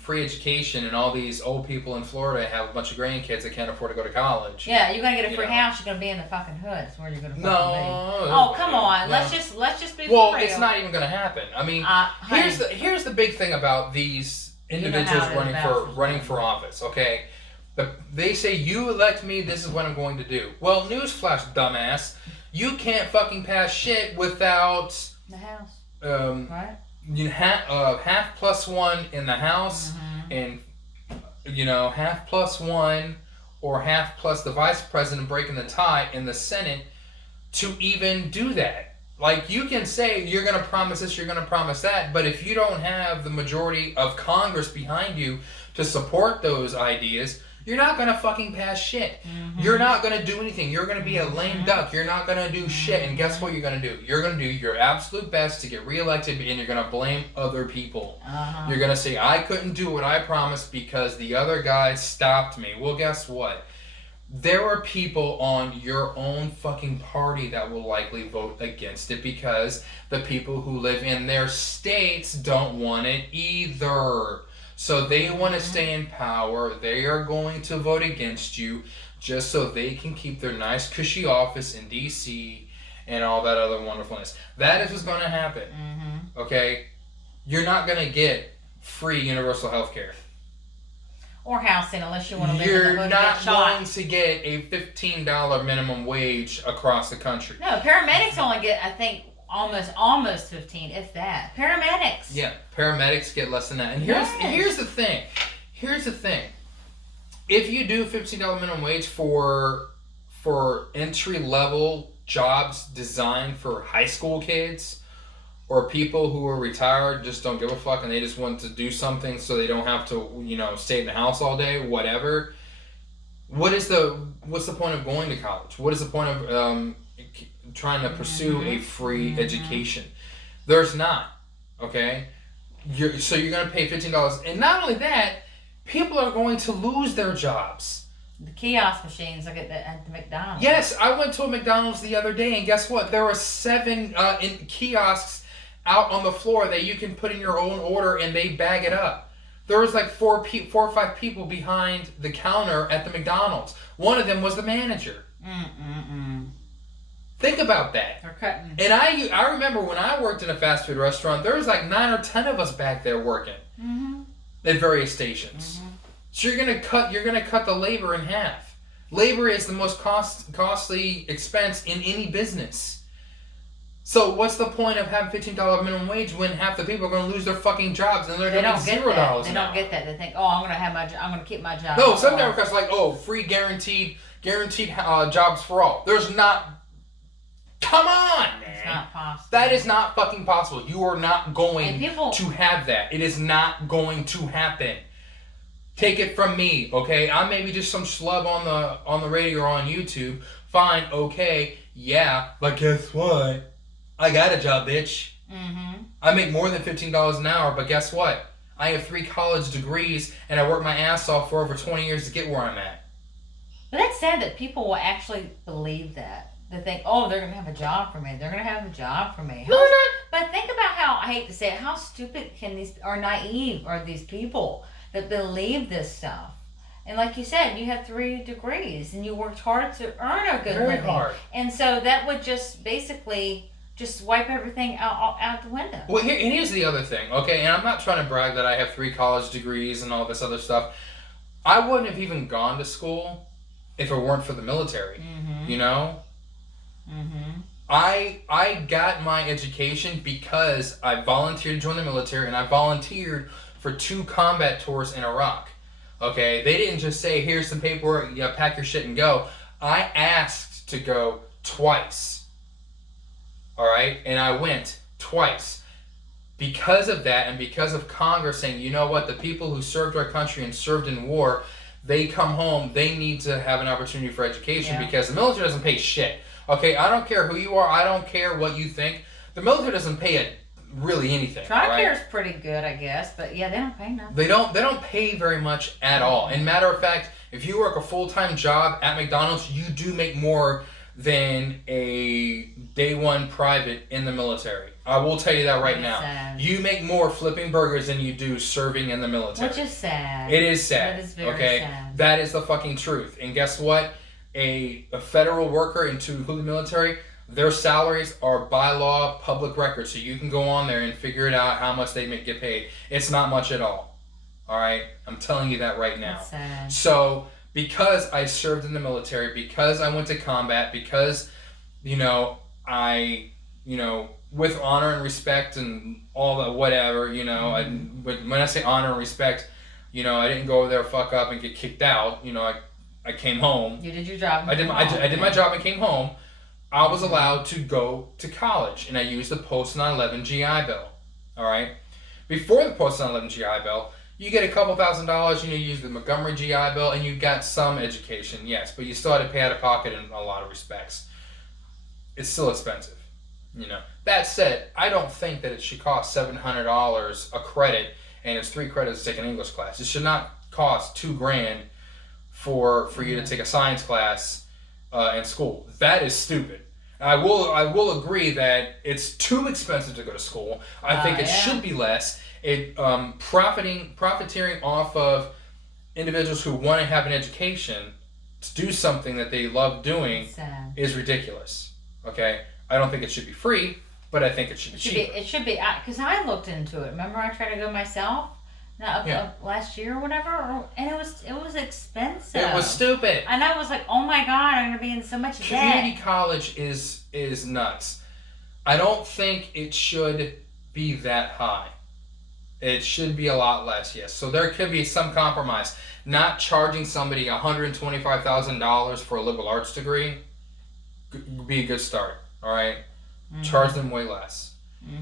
Free education, and all these old people in Florida have a bunch of grandkids that can't afford to go to college. Yeah, you're gonna get a free house. You're gonna be in the fucking hood. That's where you're gonna fucking be. No. Oh, come on. No. Let's just be Well, for real. it's not even gonna happen. I mean, honey, here's the big thing about these individuals running for office. Okay, they say you elect me. This is what I'm going to do. Well, newsflash, dumbass, you can't fucking pass shit without the house. Right. You half plus one in the House, and half plus one or half plus the vice president breaking the tie in the Senate to even do that. Like, you can say you're going to promise this, you're going to promise that, but if you don't have the majority of Congress behind you to support those ideas, you're not going to fucking pass shit. You're not going to do anything. You're going to be a lame duck. You're not going to do shit. And guess what you're going to do? You're going to do your absolute best to get reelected, and you're going to blame other people. You're going to say, I couldn't do what I promised because the other guy stopped me. Well, guess what? There are people on your own fucking party that will likely vote against it because the people who live in their states don't want it either. So they want to stay in power. They are going to vote against you just so they can keep their nice cushy office in D.C. and all that other wonderfulness. That is what's going to happen. Okay? You're not going to get free universal health care. Or housing, unless you want to live You're in the hood not going to get a $15 minimum wage across the country. No, paramedics only get, I think, almost 15, if that. Paramedics. Yeah, paramedics get less than that. And here's the thing. Here's the thing. If you do $15 minimum wage for entry level jobs designed for high school kids or people who are retired, just don't give a fuck and they just want to do something so they don't have to, stay in the house all day, whatever. What's the point of going to college? What is the point of trying to pursue a free education? There's not. Okay? So you're going to pay $15. And not only that, people are going to lose their jobs. The kiosk machines like at the McDonald's. Yes, I went to a McDonald's the other day, and guess what? There were 7 kiosks out on the floor that you can put in your own order and they bag it up. There was like four or five people behind the counter at the McDonald's. One of them was the manager. Think about that. They're cutting. And I remember when I worked in a fast food restaurant, there was like 9 or 10 of us back there working at various stations. So you're gonna cut the labor in half. Labor is the most costly expense in any business. So what's the point of having $15 minimum wage when half the people are going to lose their fucking jobs and they're going to get $0 They an hour? don't get that. They think, oh, I'm going to keep my job. No, some Democrats are like, oh, free guaranteed jobs for all. There's not. Come on, man. It's not possible. That is not fucking possible. You are not going people, to have that. It is not going to happen. Take it from me, okay? I may be just some schlub on the radio or on YouTube. Fine, okay, yeah, but guess what? I got a job, bitch. I make more than $15 an hour, but guess what? I have 3 college degrees, and I worked my ass off for over 20 years to get where I'm at. But that's sad that people will actually believe that. They think, oh, they're going to have a job for me. They're going to have a job for me. No, But think about how, I hate to say it, how stupid or naive are these people that believe this stuff? And like you said, you have 3 degrees, and you worked hard to earn a good living. Very hard. And so that would just basically just wipe everything out the window. Well, here's the other thing, okay? And I'm not trying to brag that I have 3 college degrees and all this other stuff. I wouldn't have even gone to school if it weren't for the military, you know? I got my education because I volunteered to join the military, and I volunteered for 2 combat tours in Iraq. Okay? They didn't just say, here's some paperwork, yeah, pack your shit and go. I asked to go twice. Alright? And I went twice. Because of that, and because of Congress saying, you know what, the people who served our country and served in war, they come home, they need to have an opportunity for education because the military doesn't pay shit. Okay, I don't care who you are, I don't care what you think. The military doesn't pay really anything. TRICARE is pretty good, I guess, but yeah, they don't pay nothing. They don't pay very much at all. And matter of fact, if you work a full-time job at McDonald's, you do make more than a day one private in the military. I will tell you that right now. Sad. You make more flipping burgers than you do serving in the military. Which is sad. It is sad. That is very sad. That is the fucking truth. And guess what? A federal worker into the military, their salaries are by law public record. So you can go on there and figure it out how much they get paid. It's not much at all. All right? I'm telling you that right now. That's sad. So because I served in the military, because I went to combat, because, I, with honor and respect and all that whatever, when I say honor and respect, I didn't go over there, fuck up, and get kicked out. I came home. You did your job. I did my job and came home. I was allowed to go to college, and I used the post 9/11 GI Bill. All right. Before the post 9/11 GI Bill, you get a couple $1,000s. You use the Montgomery GI Bill, and you got some education, yes, but you still had to pay out of pocket in a lot of respects. It's still expensive. That said, I don't think that it should cost $700 a credit, and it's 3 credits to take an English class. It should not cost $2,000 for you to take a science class in school. That is stupid. I will agree that it's too expensive to go to school. I think it should be less. Profiteering off of individuals who want to have an education to do something that they love doing is ridiculous. Okay, I don't think it should be free, but I think it should be cheap. It should be, because I looked into it. Remember, I tried to go myself. Last year or whatever, and it was expensive. It was stupid. And I was like, oh my god, I'm gonna be in so much debt. Community college is nuts. I don't think it should be that high. It should be a lot less, yes. So there could be some compromise. Not charging somebody $125,000 for a liberal arts degree would be a good start. All right, charge them way less.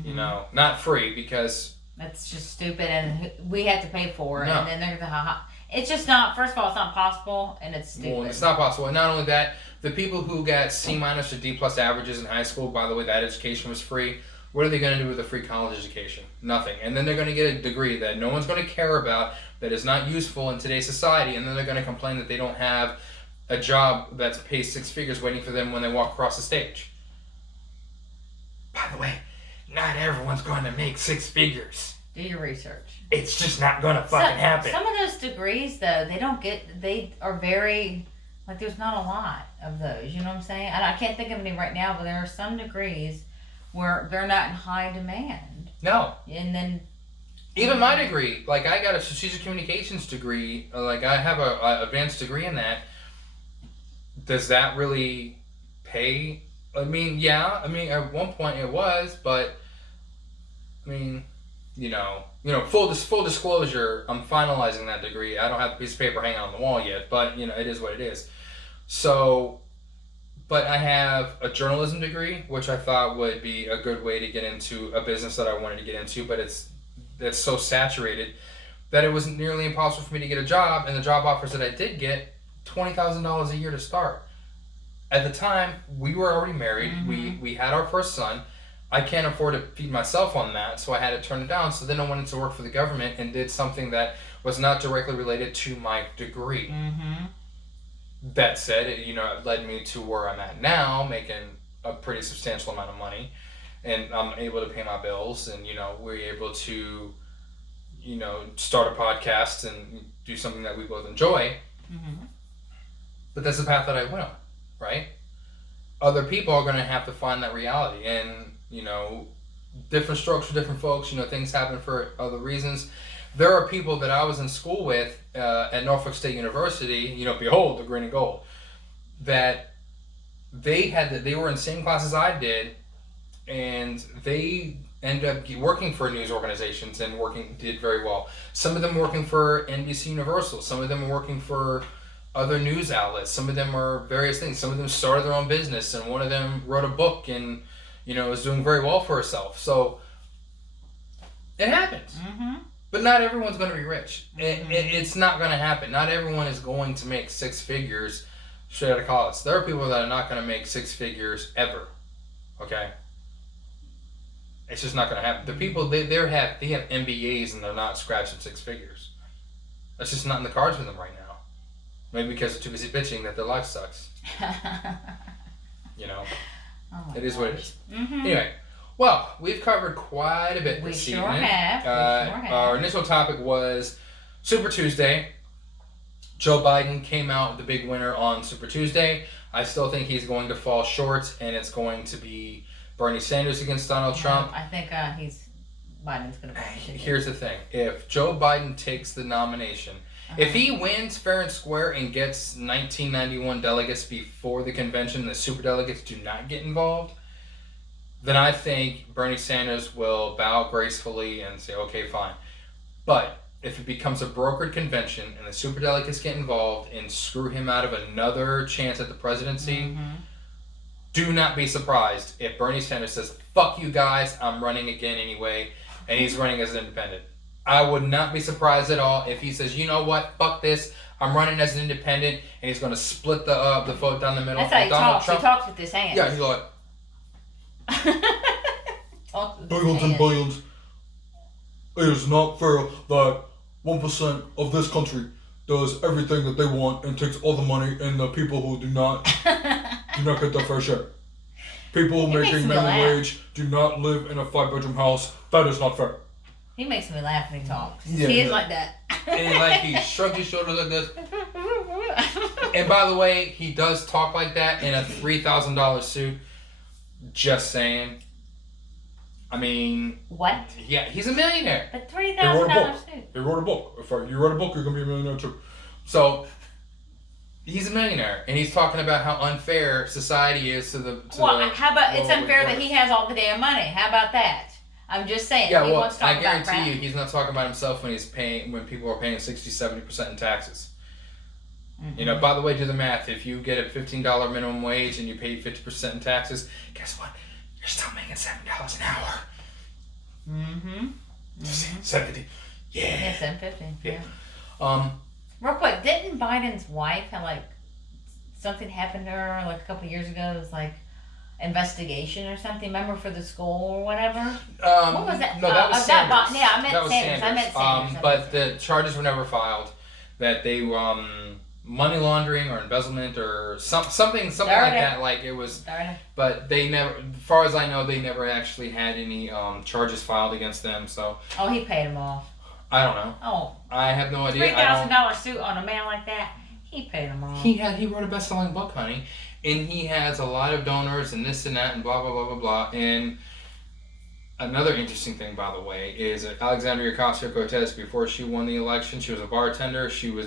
Not free because. That's just stupid, and we have to pay for it, and then they're gonna. It's just not. First of all, it's not possible, and it's stupid. Well, it's not possible, and not only that, the people who got C- or D+ averages in high school, by the way, that education was free. What are they going to do with a free college education? Nothing. And then they're going to get a degree that no one's going to care about, that is not useful in today's society, and then they're going to complain that they don't have a job that pays 6 figures waiting for them when they walk across the stage. By the way, not everyone's going to make six figures. Do your research. It's just not going to fucking happen. Some of those degrees, though, they are very, like, there's not a lot of those. You know what I'm saying? And I can't think of any right now, but there are some degrees where they're not in high demand. No. And then... Even my degree, like, I got a strategic communications degree. Like, I have a advanced degree in that. Does that really pay? I mean, yeah. I mean, at one point it was, but I mean, full disclosure, I'm finalizing that degree. I don't have a piece of paper hanging on the wall yet, but it is what it is. So, but I have a journalism degree, which I thought would be a good way to get into a business that I wanted to get into, but it's so saturated that it was nearly impossible for me to get a job, and the job offers that I did get, $20,000 a year to start. At the time, we were already married. Mm-hmm. We had our first son. I can't afford to feed myself on that, so I had to turn it down. So then I went to work for the government and did something that was not directly related to my degree. Mm-hmm. That said, it led me to where I'm at now, making a pretty substantial amount of money, and I'm able to pay my bills, and we're able to start a podcast and do something that we both enjoy. Mm-hmm. But that's the path that I went on, right? Other people are going to have to find that reality, and different strokes for different folks. Things happen for other reasons. There are people that I was in school with at Norfolk State University. Behold the green and gold. That they were in the same class as I did, and they ended up working for news organizations and did very well. Some of them working for NBC Universal. Some of them are working for other news outlets. Some of them are various things. Some of them started their own business, and one of them wrote a book and is doing very well for herself. So it happens. Mm-hmm. But not everyone's going to be rich. Mm-hmm. It's not going to happen. Not everyone is going to make six figures straight out of college. There are people that are not going to make six figures ever. Okay? It's just not going to happen. The people, they have MBAs and they're not scratching six figures. That's just not in the cards for them right now. Maybe because they're too busy bitching that their life sucks. Oh it is what it is. Mm-hmm. Anyway, well, we've covered quite a bit We this sure evening. have. Our initial topic was Super Tuesday. Joe Biden came out the big winner on Super Tuesday. I still think he's going to fall short, and it's going to be Bernie Sanders against Donald Trump. I think Biden's going to win. Here's the thing. If Joe Biden takes the nomination, if he wins fair and square and gets 1991 delegates before the convention, the super delegates do not get involved, then I think Bernie Sanders will bow gracefully and say, okay, fine. But if it becomes a brokered convention and the super delegates get involved and screw him out of another chance at the presidency, do not be surprised if Bernie Sanders says, fuck you guys, I'm running again anyway, and he's running as an independent. I would not be surprised at all if he says, you know what, fuck this, I'm running as an independent, and he's going to split the vote down the middle. That's how he Donald talks. Trump, He talks with his hands. yeah, he's like, Billions and billions. It is not fair that 1% of this country does everything that they want and takes all the money, and the people who do not get their fair share. People It makes making me minimum laugh. wage do not live in a 5-bedroom house. That is not fair. He makes me laugh when he talks. Yeah, He is yeah. like that. and like he shrugged his shoulders like this. And by the way, he does talk like that in a $3,000 suit. Just saying. I mean, What? yeah, he's a millionaire. But He wrote a $3,000 book. suit. He wrote a book. If you read a book, you're gonna be a millionaire too. So he's a millionaire, and he's talking about how unfair society is to the. Well, how about it's lower unfair that workers. he has all the damn money? How about that? I'm just saying. Yeah, he well, wants to talk I about guarantee you, crap. he's not talking about himself when people are paying 60-70% in taxes. Mm-hmm. By the way, do the math. If you get a $15 minimum wage and you pay 50% in taxes, guess what? You're still making $7 an hour. Mm-hmm. 70. Yeah, $7.50. Yeah. Real quick, didn't Biden's wife have something happened to her a couple years ago? It was investigation or something. Remember for the school or whatever? What was that? No, that was that Sanders. I meant That was Sanders. I meant Sanders. But the charges were never filed. That they money laundering or embezzlement or something like that. Like it was, but they never, as far as I know, they never actually had any charges filed against them. So. Oh, he paid them off. I don't know. Oh. I have no idea. $3,000 suit on a man like that. He paid them off. He wrote a best-selling book, honey, and he has a lot of donors and this and that and blah blah blah blah blah. And another interesting thing, by the way, is that Alexandria Ocasio-Cortez, before she won the election, she was a bartender. She was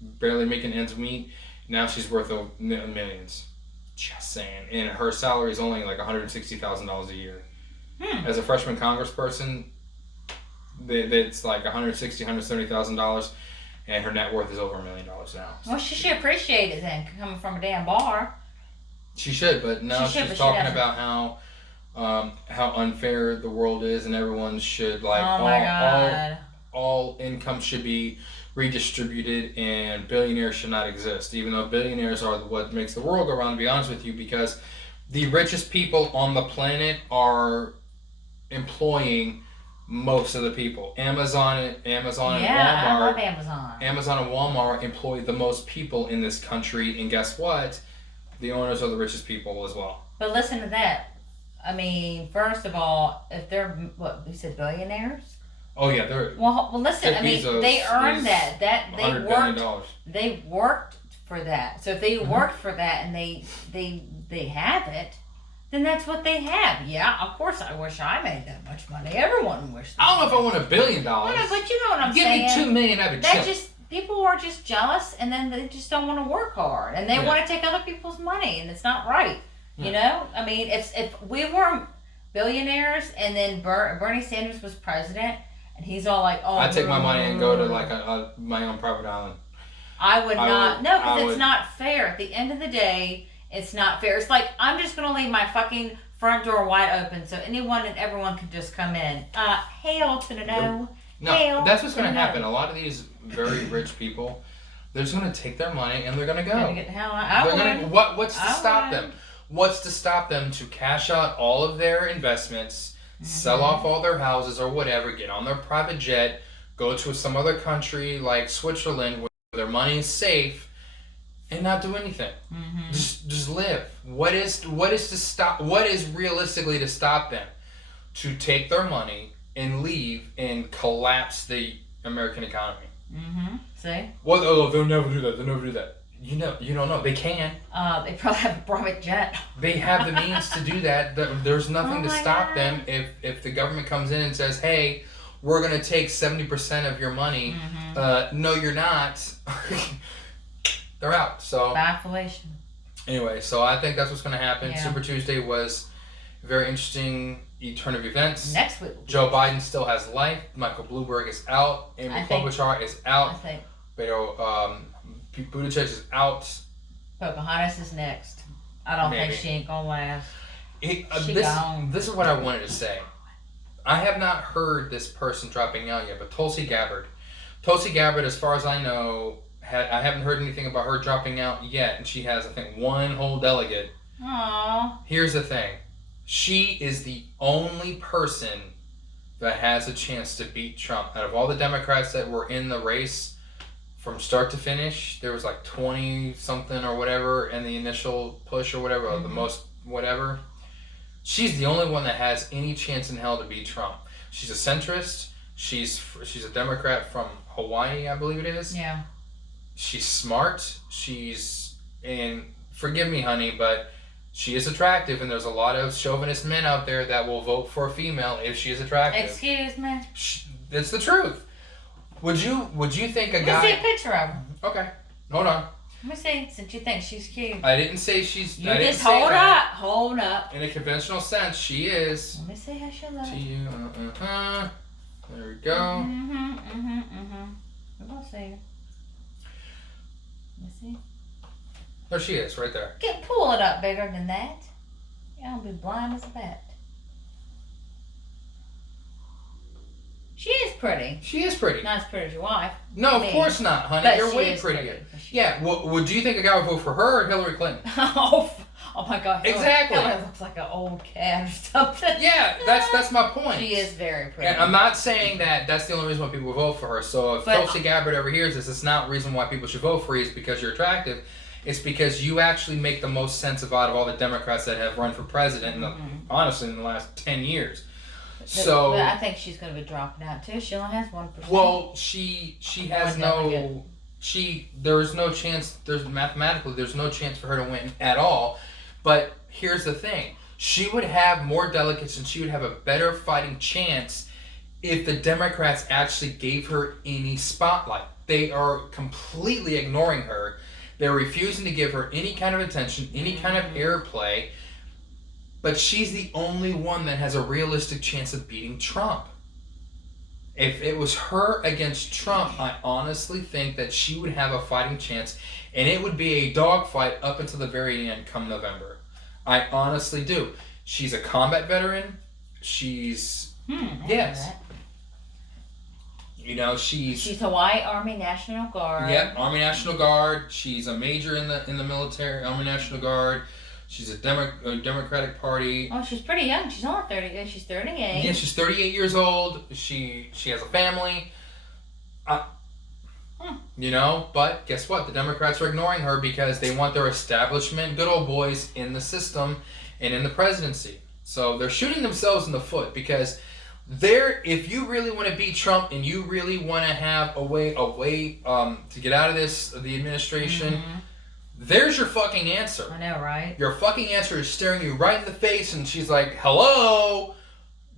barely making ends meet. Now she's worth millions. Just saying. And her salary is only like $160,000 a year. As a freshman congressperson, it's like $160,000, $170,000. And her net worth is over $1 million now. So. Well, she should appreciate it then, coming from a damn bar. She should, but now she's talking about how unfair the world is, and everyone should all income should be redistributed, and billionaires should not exist. Even though billionaires are what makes the world go round, to be honest with you, because the richest people on the planet are employing most of the people. Amazon and Walmart. I love Amazon. Amazon and Walmart employ the most people in this country, and guess what? The owners are the richest people as well. But listen to that. I mean, first of all, if they're you said billionaires? Oh yeah, they're. Well, listen. I mean, they earned that. They worked. They worked for that. So if they worked for that and they have it, then that's what they have. Yeah, of course I wish I made that much money. Everyone wishes. I don't know if I want $1 billion. No, but you know what I'm Give saying. Give me $2 million, I'd be chill. People are just jealous, and then they just don't want to work hard, and they want to take other people's money, and it's not right. You know, I mean, if we were billionaires, and then Bernie Sanders was president, and he's all like, "Oh, I'd take my money and go to like my own private island." I would not. No, because it's not fair. At the end of the day, it's not fair. It's like, I'm just going to leave my fucking front door wide open so anyone and everyone can just come in. Hail to the no. No, hail that's what's going to happen. no. A lot of these very rich people, they're just going to take their money and they're going to go. Gonna get the hell out. What's to stop them? What's to stop them to cash out all of their investments, sell off all their houses or whatever, get on their private jet, go to some other country like Switzerland where their money is safe, and not do anything. Just live. What is realistically to stop them to take their money and leave and collapse the American economy? See? Well, they'll never do that. They'll never do that. You don't know. They can. They probably have a private jet. They have the means to do that. There's nothing to stop them if the government comes in and says, "Hey, we're gonna take 70% of your money." No, you're not. They're out. So Biflation. anyway, so I think that's what's gonna happen. Yeah. Super Tuesday was a very interesting turn of events. Next week. Joe Biden still has life. Michael Bloomberg is out. Amy Klobuchar is out. I think Pete Buttigieg is out. Pocahontas is next. I don't think she ain't gonna last. This is what I wanted to say. I have not heard this person dropping out yet, but Tulsi Gabbard. Tulsi Gabbard, as far as I know, I haven't heard anything about her dropping out yet, and she has, I think, one whole delegate. Aww. Here's the thing. She is the only person that has a chance to beat Trump. Out of all the Democrats that were in the race, from start to finish, there was like 20-something or whatever in the initial push or whatever, or the most whatever. She's the only one that has any chance in hell to beat Trump. She's a centrist. She's a Democrat from Hawaii, I believe it is. Yeah. She's smart. And forgive me, honey, but she is attractive, and there's a lot of chauvinist men out there that will vote for a female if she is attractive. Excuse me. It's the truth. Would you think a guy? Let me see a picture of her. Okay, hold on. Let me see. Since you think she's cute. I didn't say she's. You I didn't just say hold that. up. Hold up. In a conventional sense, she is. Let me see how she looks. There we go. We'll see. Let me see. There she is, right there. Pull it up bigger than that. Yeah, I'll be blind as a bat. She is pretty. She is pretty. Not as pretty as your wife. No, of course not, honey. But You're she way is prettier. pretty. Yeah. Well, do you think a guy would vote for her or Hillary Clinton? Oh, Oh my god. Exactly. Hillary looks like an old cat or something. Yeah, that's my point. She is very pretty. And I'm not saying that that's the only reason why people would vote for her. So if Tulsi Gabbard ever hears this, it's not the reason why people should vote for you. It's because you're attractive. It's because you actually make the most sense out of all the Democrats that have run for president, honestly, in the last 10 years. So, but I think she's going to be dropping out too. She only has 1%. Well, she has no. There's no chance. There's no chance for her to win at all. But here's the thing: she would have more delegates, and she would have a better fighting chance if the Democrats actually gave her any spotlight. They are completely ignoring her. They're refusing to give her any kind of attention, any kind of airplay. But she's the only one that has a realistic chance of beating Trump. If it was her against Trump, I honestly think that she would have a fighting chance, and it would be a dogfight up until the very end come November. I honestly do. She's a combat veteran. She's... yes. You know, she's Hawaii Army National Guard. Yep, Army National Guard. She's a major in the military, Army National Guard. She's a Democratic Party. Oh, she's pretty young. She's only 30. She's 38. Yeah, she's 38 years old. She has a family. You know, but guess what? The Democrats are ignoring her because they want their establishment, good old boys in the system and in the presidency. So they're shooting themselves in the foot because if you really want to beat Trump and you really want to have a way to get out of the administration, there's your fucking answer. I know, right? Your fucking answer is staring you right in the face, and she's like, hello?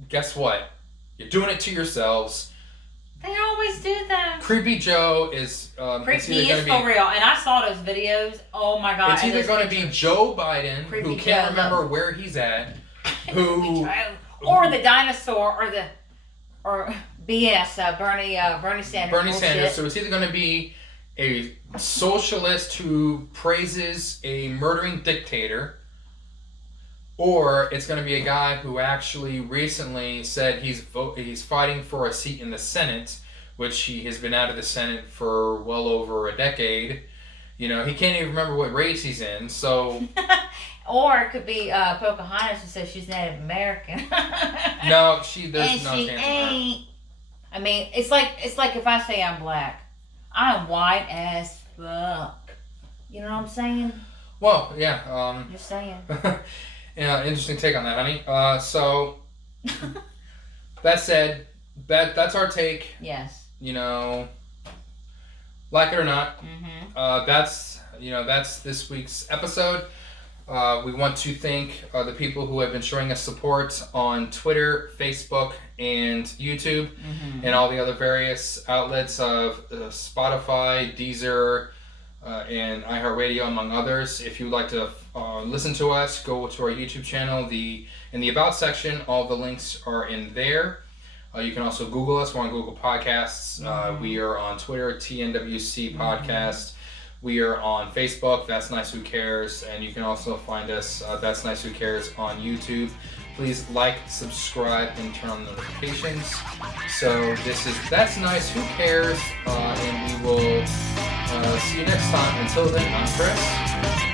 Guess what? You're doing it to yourselves. They always do that. Creepy Joe is... Creepy is for real. And I saw those videos. Oh my god. It's either going to be Joe Biden, who can't remember where he's at, who... or the dinosaur, or BS, Bernie Sanders. Bernie Sanders. So it's either going to be a socialist who praises a murdering dictator, or it's going to be a guy who actually recently said he's fighting for a seat in the Senate, which he has been out of the Senate for well over a decade. You know, he can't even remember what race he's in, so... Or it could be Pocahontas who says she's Native American. No, there's no she chance ain't. Of her. I mean, it's like if I say I'm black, I'm white as fuck. You know what I'm saying? Well, yeah. Just saying. Yeah, interesting take on that, honey. So that said, that's our take. Yes. You know, like it or not, that's this week's episode. We want to thank the people who have been showing us support on Twitter, Facebook, and YouTube, and all the other various outlets of Spotify, Deezer, and iHeartRadio, among others. If you would like to listen to us, go to our YouTube channel. In the About section, all the links are in there. You can also Google us. We're on Google Podcasts. We are on Twitter, TNWC Podcast. We are on Facebook, That's Nice Who Cares, and you can also find us, That's Nice Who Cares, on YouTube. Please like, subscribe, and turn on notifications. So this is That's Nice Who Cares, and we will see you next time. Until then, I'm Chris.